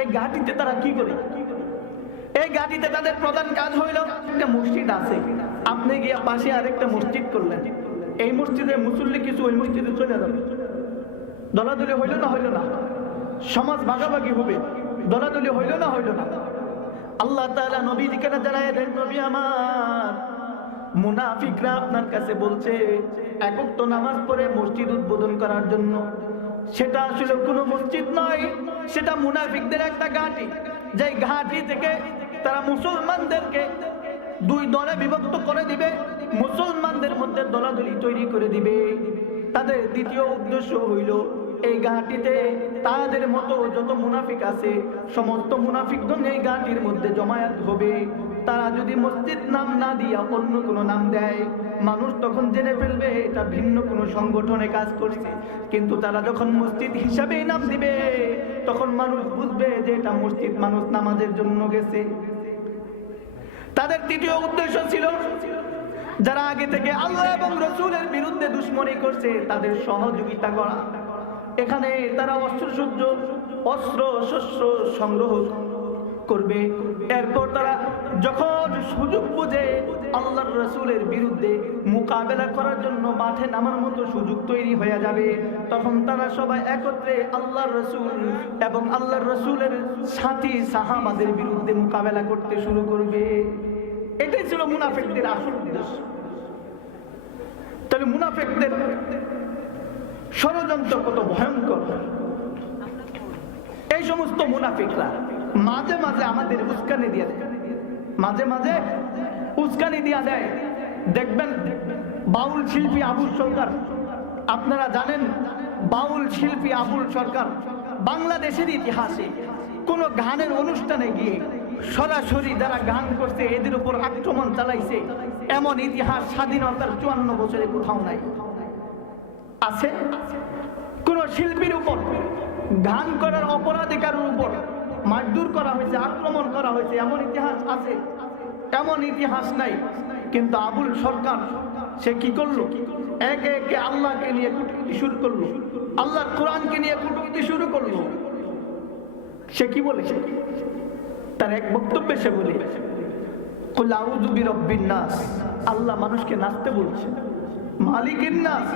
এই ঘাঁটিতে তারা কি করে? এই ঘাঁটিতে তাদের প্রধান কাজ হইল, একটা মসজিদ আছে, আপনি গিয়া পাশে আরেকটা মসজিদ করলেন, এই মসজিদে মুসল্লি কিছু ওই মসজিদে চলে যাবে। দলাদলি হইল না হইল না? সমাজ ভাগাভাগি হবে, দলাদলি হইল না হইল না? আল্লাহ তাআলা নবীকে জানায় দেন, নবী আমার, মুনাফিকরা আপনার কাছে বলছে এক ওয়াক্ত নামাজ পড়ে মসজিদ উদ্বোধন করার জন্য। সেটা আসলে কোনো মসজিদ নয়, সেটা মুনাফিকদের একটা ঘাঁটি। যেই ঘাঁটি থেকে তারা মুসলমানদেরকে দুই দলে বিভক্ত করে দিবে, মুসলমানদের মধ্যে দলাদলি তৈরি করে দিবে। তাদের দ্বিতীয় উদ্দেশ্য হইল এই ঘাঁটিতে তাদের মতো যত মুনাফিক আছে সমস্ত মুনাফিকগণ এই ঘাঁটির মধ্যে জমায়েত হবে। তারা যদি মসজিদ নাম না দিয়া অন্য কোনো নাম দেয়, মানুষ তখন জেনে ফেলবে এটা ভিন্ন কোনো সংগঠনে কাজ করছে। কিন্তু তারা যখন মসজিদ হিসাবেই নাম দিবে, তখন মানুষ বুঝবে যে এটা মসজিদ, মানুষ নামাজের জন্য গেছে। তাদের তৃতীয় উদ্দেশ্য ছিল যারা আগে থেকে আল্লাহ এবং রাসূলের বিরুদ্ধে দুশমনি করছে তাদের সহযোগিতা করা। এখানে তারা অস্ত্র শস্য সংগ্রহ করবে। এরপর তারা যখন সুযোগ বুঝে আল্লাহর রাসূলের বিরুদ্ধে মোকাবেলা করার জন্য মাঠে নামার মতো সুযোগ তৈরি হয়ে যাবে, তখন তারা সবাই একত্রে আল্লাহর রাসূল এবং আল্লাহর রাসূলের সাথী সাহাবাদের বিরুদ্ধে মোকাবেলা করতে শুরু করবে। এটাই ছিল মুনাফিকদের আসল উদ্দেশ্য। তাহলে মুনাফিকদের ষড়যন্ত্র কত ভয়ঙ্কর! এই সমস্ত মুনাফিকরা মাঝে মাঝে আমাদের উস্কানি দিয়ে দেয়, মাঝে মাঝে উস্কানি দিয়া দেয়। দেখবেন বাউল শিল্পী আবুল সরকার, আপনারা জানেন বাউল শিল্পী আবুল সরকার বাংলাদেশের ইতিহাসে কোন গানের অনুষ্ঠানে গিয়ে সরাসরি যারা গান করছে এদের উপর আক্রমণ চালাইছে এমন ইতিহাস স্বাধীনতার 54 বছরে কোথাও নাই। আছে কোন শিল্পীর উপর গান করার অপরাধে কারোর উপর মারধর করা হয়েছে, আক্রমণ করা হয়েছে এমন ইতিহাস আছে? এমন ইতিহাস নাই। কিন্তু আবুল সরকার সে কি করলো? একে একে আল্লাহকে নিয়ে কটূক্তি শুরু করলো, আল্লাহর কোরআনকে নিয়ে কটূক্তি শুরু করলো। সে কি বলেছে? তার এক বক্তব্যে সে বলে, কুল আউযু বিরাব্বিন নাস, আল্লাহ মানুষকে নাচতে বলছে। মালিকিন নাস,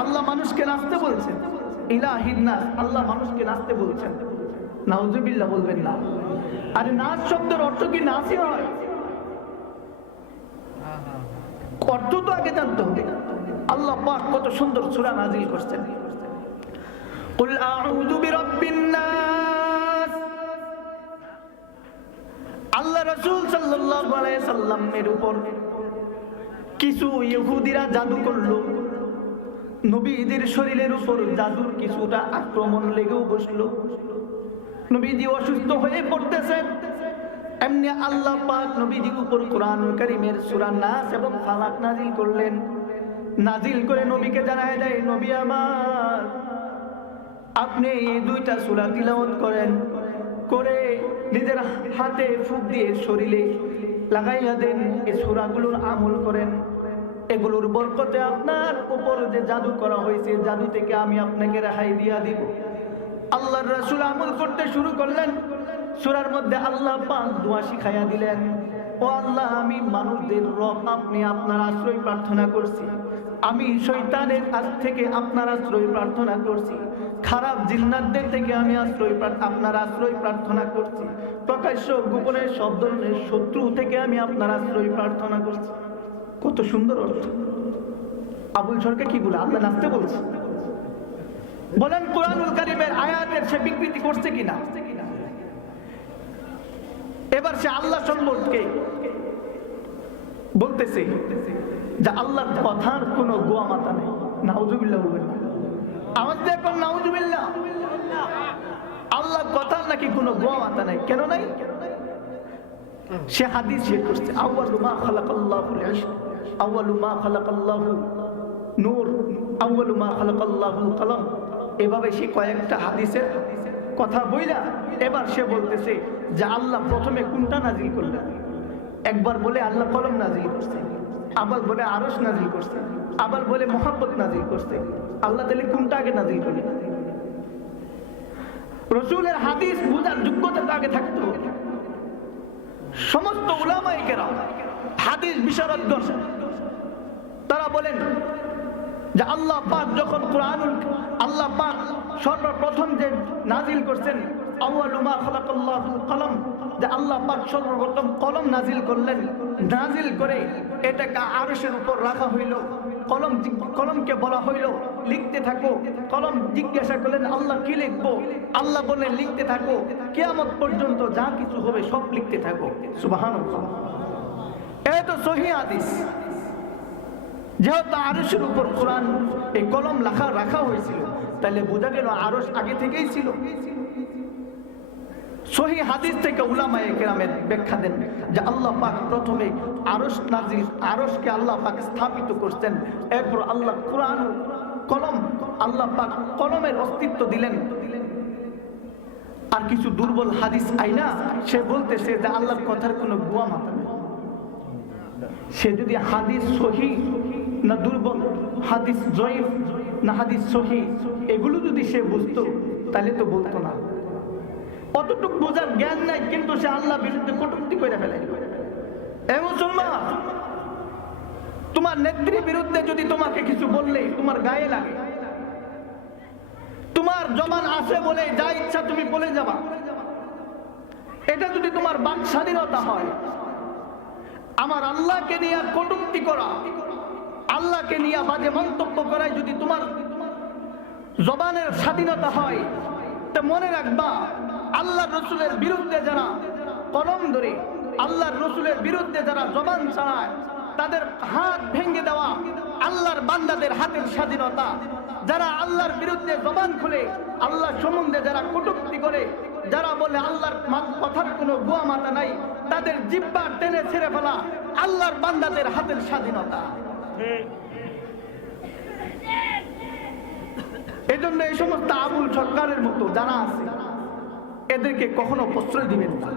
আল্লাহ মানুষকে নাচতে বলছে। ইলাহিন নাস, আল্লাহ মানুষকে নাচতে বলছেন। নাউজুবিল্লাহ বলবেন না। আরে নাচ শব্দের অর্থ কি নাচই হয়? অর্থ তো আগে জানতে হবে। আল্লাহ পাক কত সুন্দর সূরা নাজিল করছেন। কুল আউযু বিরাব্বিন নাস। আল্লাহ রাসূল সাল্লাল্লাহু আলাইহি সাল্লামের উপর কিছু ইহুদিরা জাদু করলো, নবীদের শরীরের উপর জাদুর কিছুটা আক্রমণ লেগেও বসলো। নবীজি অসুস্থ হয়ে পড়তেছেন। এমনি আল্লাহ পাক নবীজির উপর কোরআনুল কারীমের সূরা নাস এবং ফালাক নাজিল করলেন। নাজিল করে নবীকে জানায় দেয়, নবী আমার, আপনি এই দুইটা সূরা তিলাওয়াত করেন, করে নিজের হাতে ফুঁক দিয়ে শরীরে লাগাইয়া দেন, এই সূরাগুলোর আমল করেন। এগুলোর বরকতে আপনার উপর যে জাদু করা হয়েছে, জাদু থেকে আমি আপনাকে রেহাই দিয়া দিব। আল্লাহর রাসূল আমল করতে শুরু করলেন। সূরার মধ্যে আল্লাহ পাক দোয়া শিখাইয়া দিলেন, ও আল্লাহ, আমি মানুষদের রব, আপনি আপনার আশ্রয় প্রার্থনা করছি। আমি শয়তানের কাছ থেকে আপনার আশ্রয় প্রার্থনা করছি। খারাপ জিন্নাতদের থেকে আমি আপনার আশ্রয় প্রার্থনা করছি। প্রকাশ্য গোপনে সব ধরনের শত্রু থেকে আমি আপনার আশ্রয় প্রার্থনা করছি। কত সুন্দর অর্থ। আবুল সরকার কি বলে? আল্লাহ নাচতে বলছে। বলেন কোরআনুল কারীমের আয়াতের সে বিকৃতি করছে কিনা? এবার সে আল্লাহ সম্পর্কে বলতেছে যে আল্লাহর কথার কোনো গোয়া মাথা নেই। নাউজুবিল্লাহ বলবেন না। আওয়াজ দিয়ে কোন নাউজুবিল্লাহ। আল্লাহর কথার নাকি কোনো গোয়া মাথা নেই। কেন নাই? সে হাদিস শেয়ার করছে, আউয়ালু মা খালাকাল্লাহুল ইশক, আউয়ালু মা খালাকাল্লাহু নূর, আউয়ালু মা খালাকাল্লাহুল কলম। এভাবে সে কয়েকটা হাদিসের কথা বইলা এবার সে বলতেছে যে আল্লাহ প্রথমে কোনটা নাজিল করলেন। একবার বলে আল্লাহ কলম নাজিল করছে, আবার বলে আরশ নাজিল করছে, আবার বলে মুহাব্বত নাজিল করছে। আল্লাহ তাহলে কোনটা আগে নাজিল করলেন? রাসূলের হাদিস বুঝার যোগ্যতা আগে থাকতে হবে। সমস্ত উলামায়ে কেরাম, হাদিস বিশারদগণ, তারা বলেন যে আল্লাহ পাক যখন আল্লাহ পাক সর্বপ্রথম যে নাজিল করছেন, আউয়ালু মা খালাকাল্লাহুল কলম, যে আল্লাহ পাক সর্বপ্রথম কলম নাজিল করলেন। নাজিল করে এটাকে আরশের উপর রাখা হইল। কলমকে বলা হইল লিখতে থাকো। কলম জিজ্ঞাসা করলেন, আল্লাহ কি লিখবো? আল্লাহ বললেন লিখতে থাকো, কিয়ামত পর্যন্ত যা কিছু হবে সব লিখতে থাকো। সুবহানাল্লাহ। এই তো সহিহ হাদিস। যেহেতু আরশের উপর কোরআন এই কলম রাখা হয়েছিল, তাহলে বোঝা গেল আরশ আগে থেকেই ছিল। সহিহ হাদিস থেকে উলামায়ে কেরামের ব্যাখ্যা দেন যে আল্লাহ পাক প্রথমে আরশকে আল্লাহ পাক স্থাপিত করতেন। এরপর আল্লাহ কোরআন কলম, আল্লাহ পাক কলমের অস্তিত্ব দিলেন। আর কিছু দুর্বল হাদিস আইনা সে বলতেছে যে আল্লাহর কথার কোনো গোয়া মাথা নেই। সে যদি হাদিস সহিহ না দুর্বল, হাদিস জয়ীফ না হাদিস সহিহ, এগুলো যদি সে বুঝতো তাহলে তো বলতো না। অতটুকু বোঝার জ্ঞান নাই, কিন্তু সে আল্লাহ বিরুদ্ধে কটূক্তি করে ফেলে। এ মুসলমান, তোমার নেত্রীর বিরুদ্ধে যদি তোমাকে কিছু বললে তোমার গায়ে লাগে, তোমার জবান আছে বলে যা ইচ্ছা তুমি বলে যাবা, এটা যদি তোমার বাক স্বাধীনতা হয়, আমার আল্লাহকে নিয়ে কটূক্তি করা, আল্লাহকে নিয়ে বাজে মন্তব্য করায় যদি তোমার জবানের স্বাধীনতা হয়, তা মনে রাখবা আল্লাহ রসুলের বিরুদ্ধে যারা কলম ধরে, আল্লাহর রসুলের বিরুদ্ধে যারা জবান চালায়, তাদের হাত ভেঙে দেওয়া আল্লাহর বান্দাদের হাতের স্বাধীনতা। যারা আল্লাহর বিরুদ্ধে জবান খুলে, আল্লাহ সম্বন্ধে যারা কটূক্তি করে, যারা বলে আল্লাহর কথার কোনো গোয়া মাথা নাই, তাদের জিহ্বা টেনে ছেড়ে ফেলা আল্লাহর বান্দাদের হাতের স্বাধীনতা। এজন্য এই সমস্ত আবুল সরকারের মতো যারা আছে, এদেরকে কখনো প্রশ্রয় দিবেন না।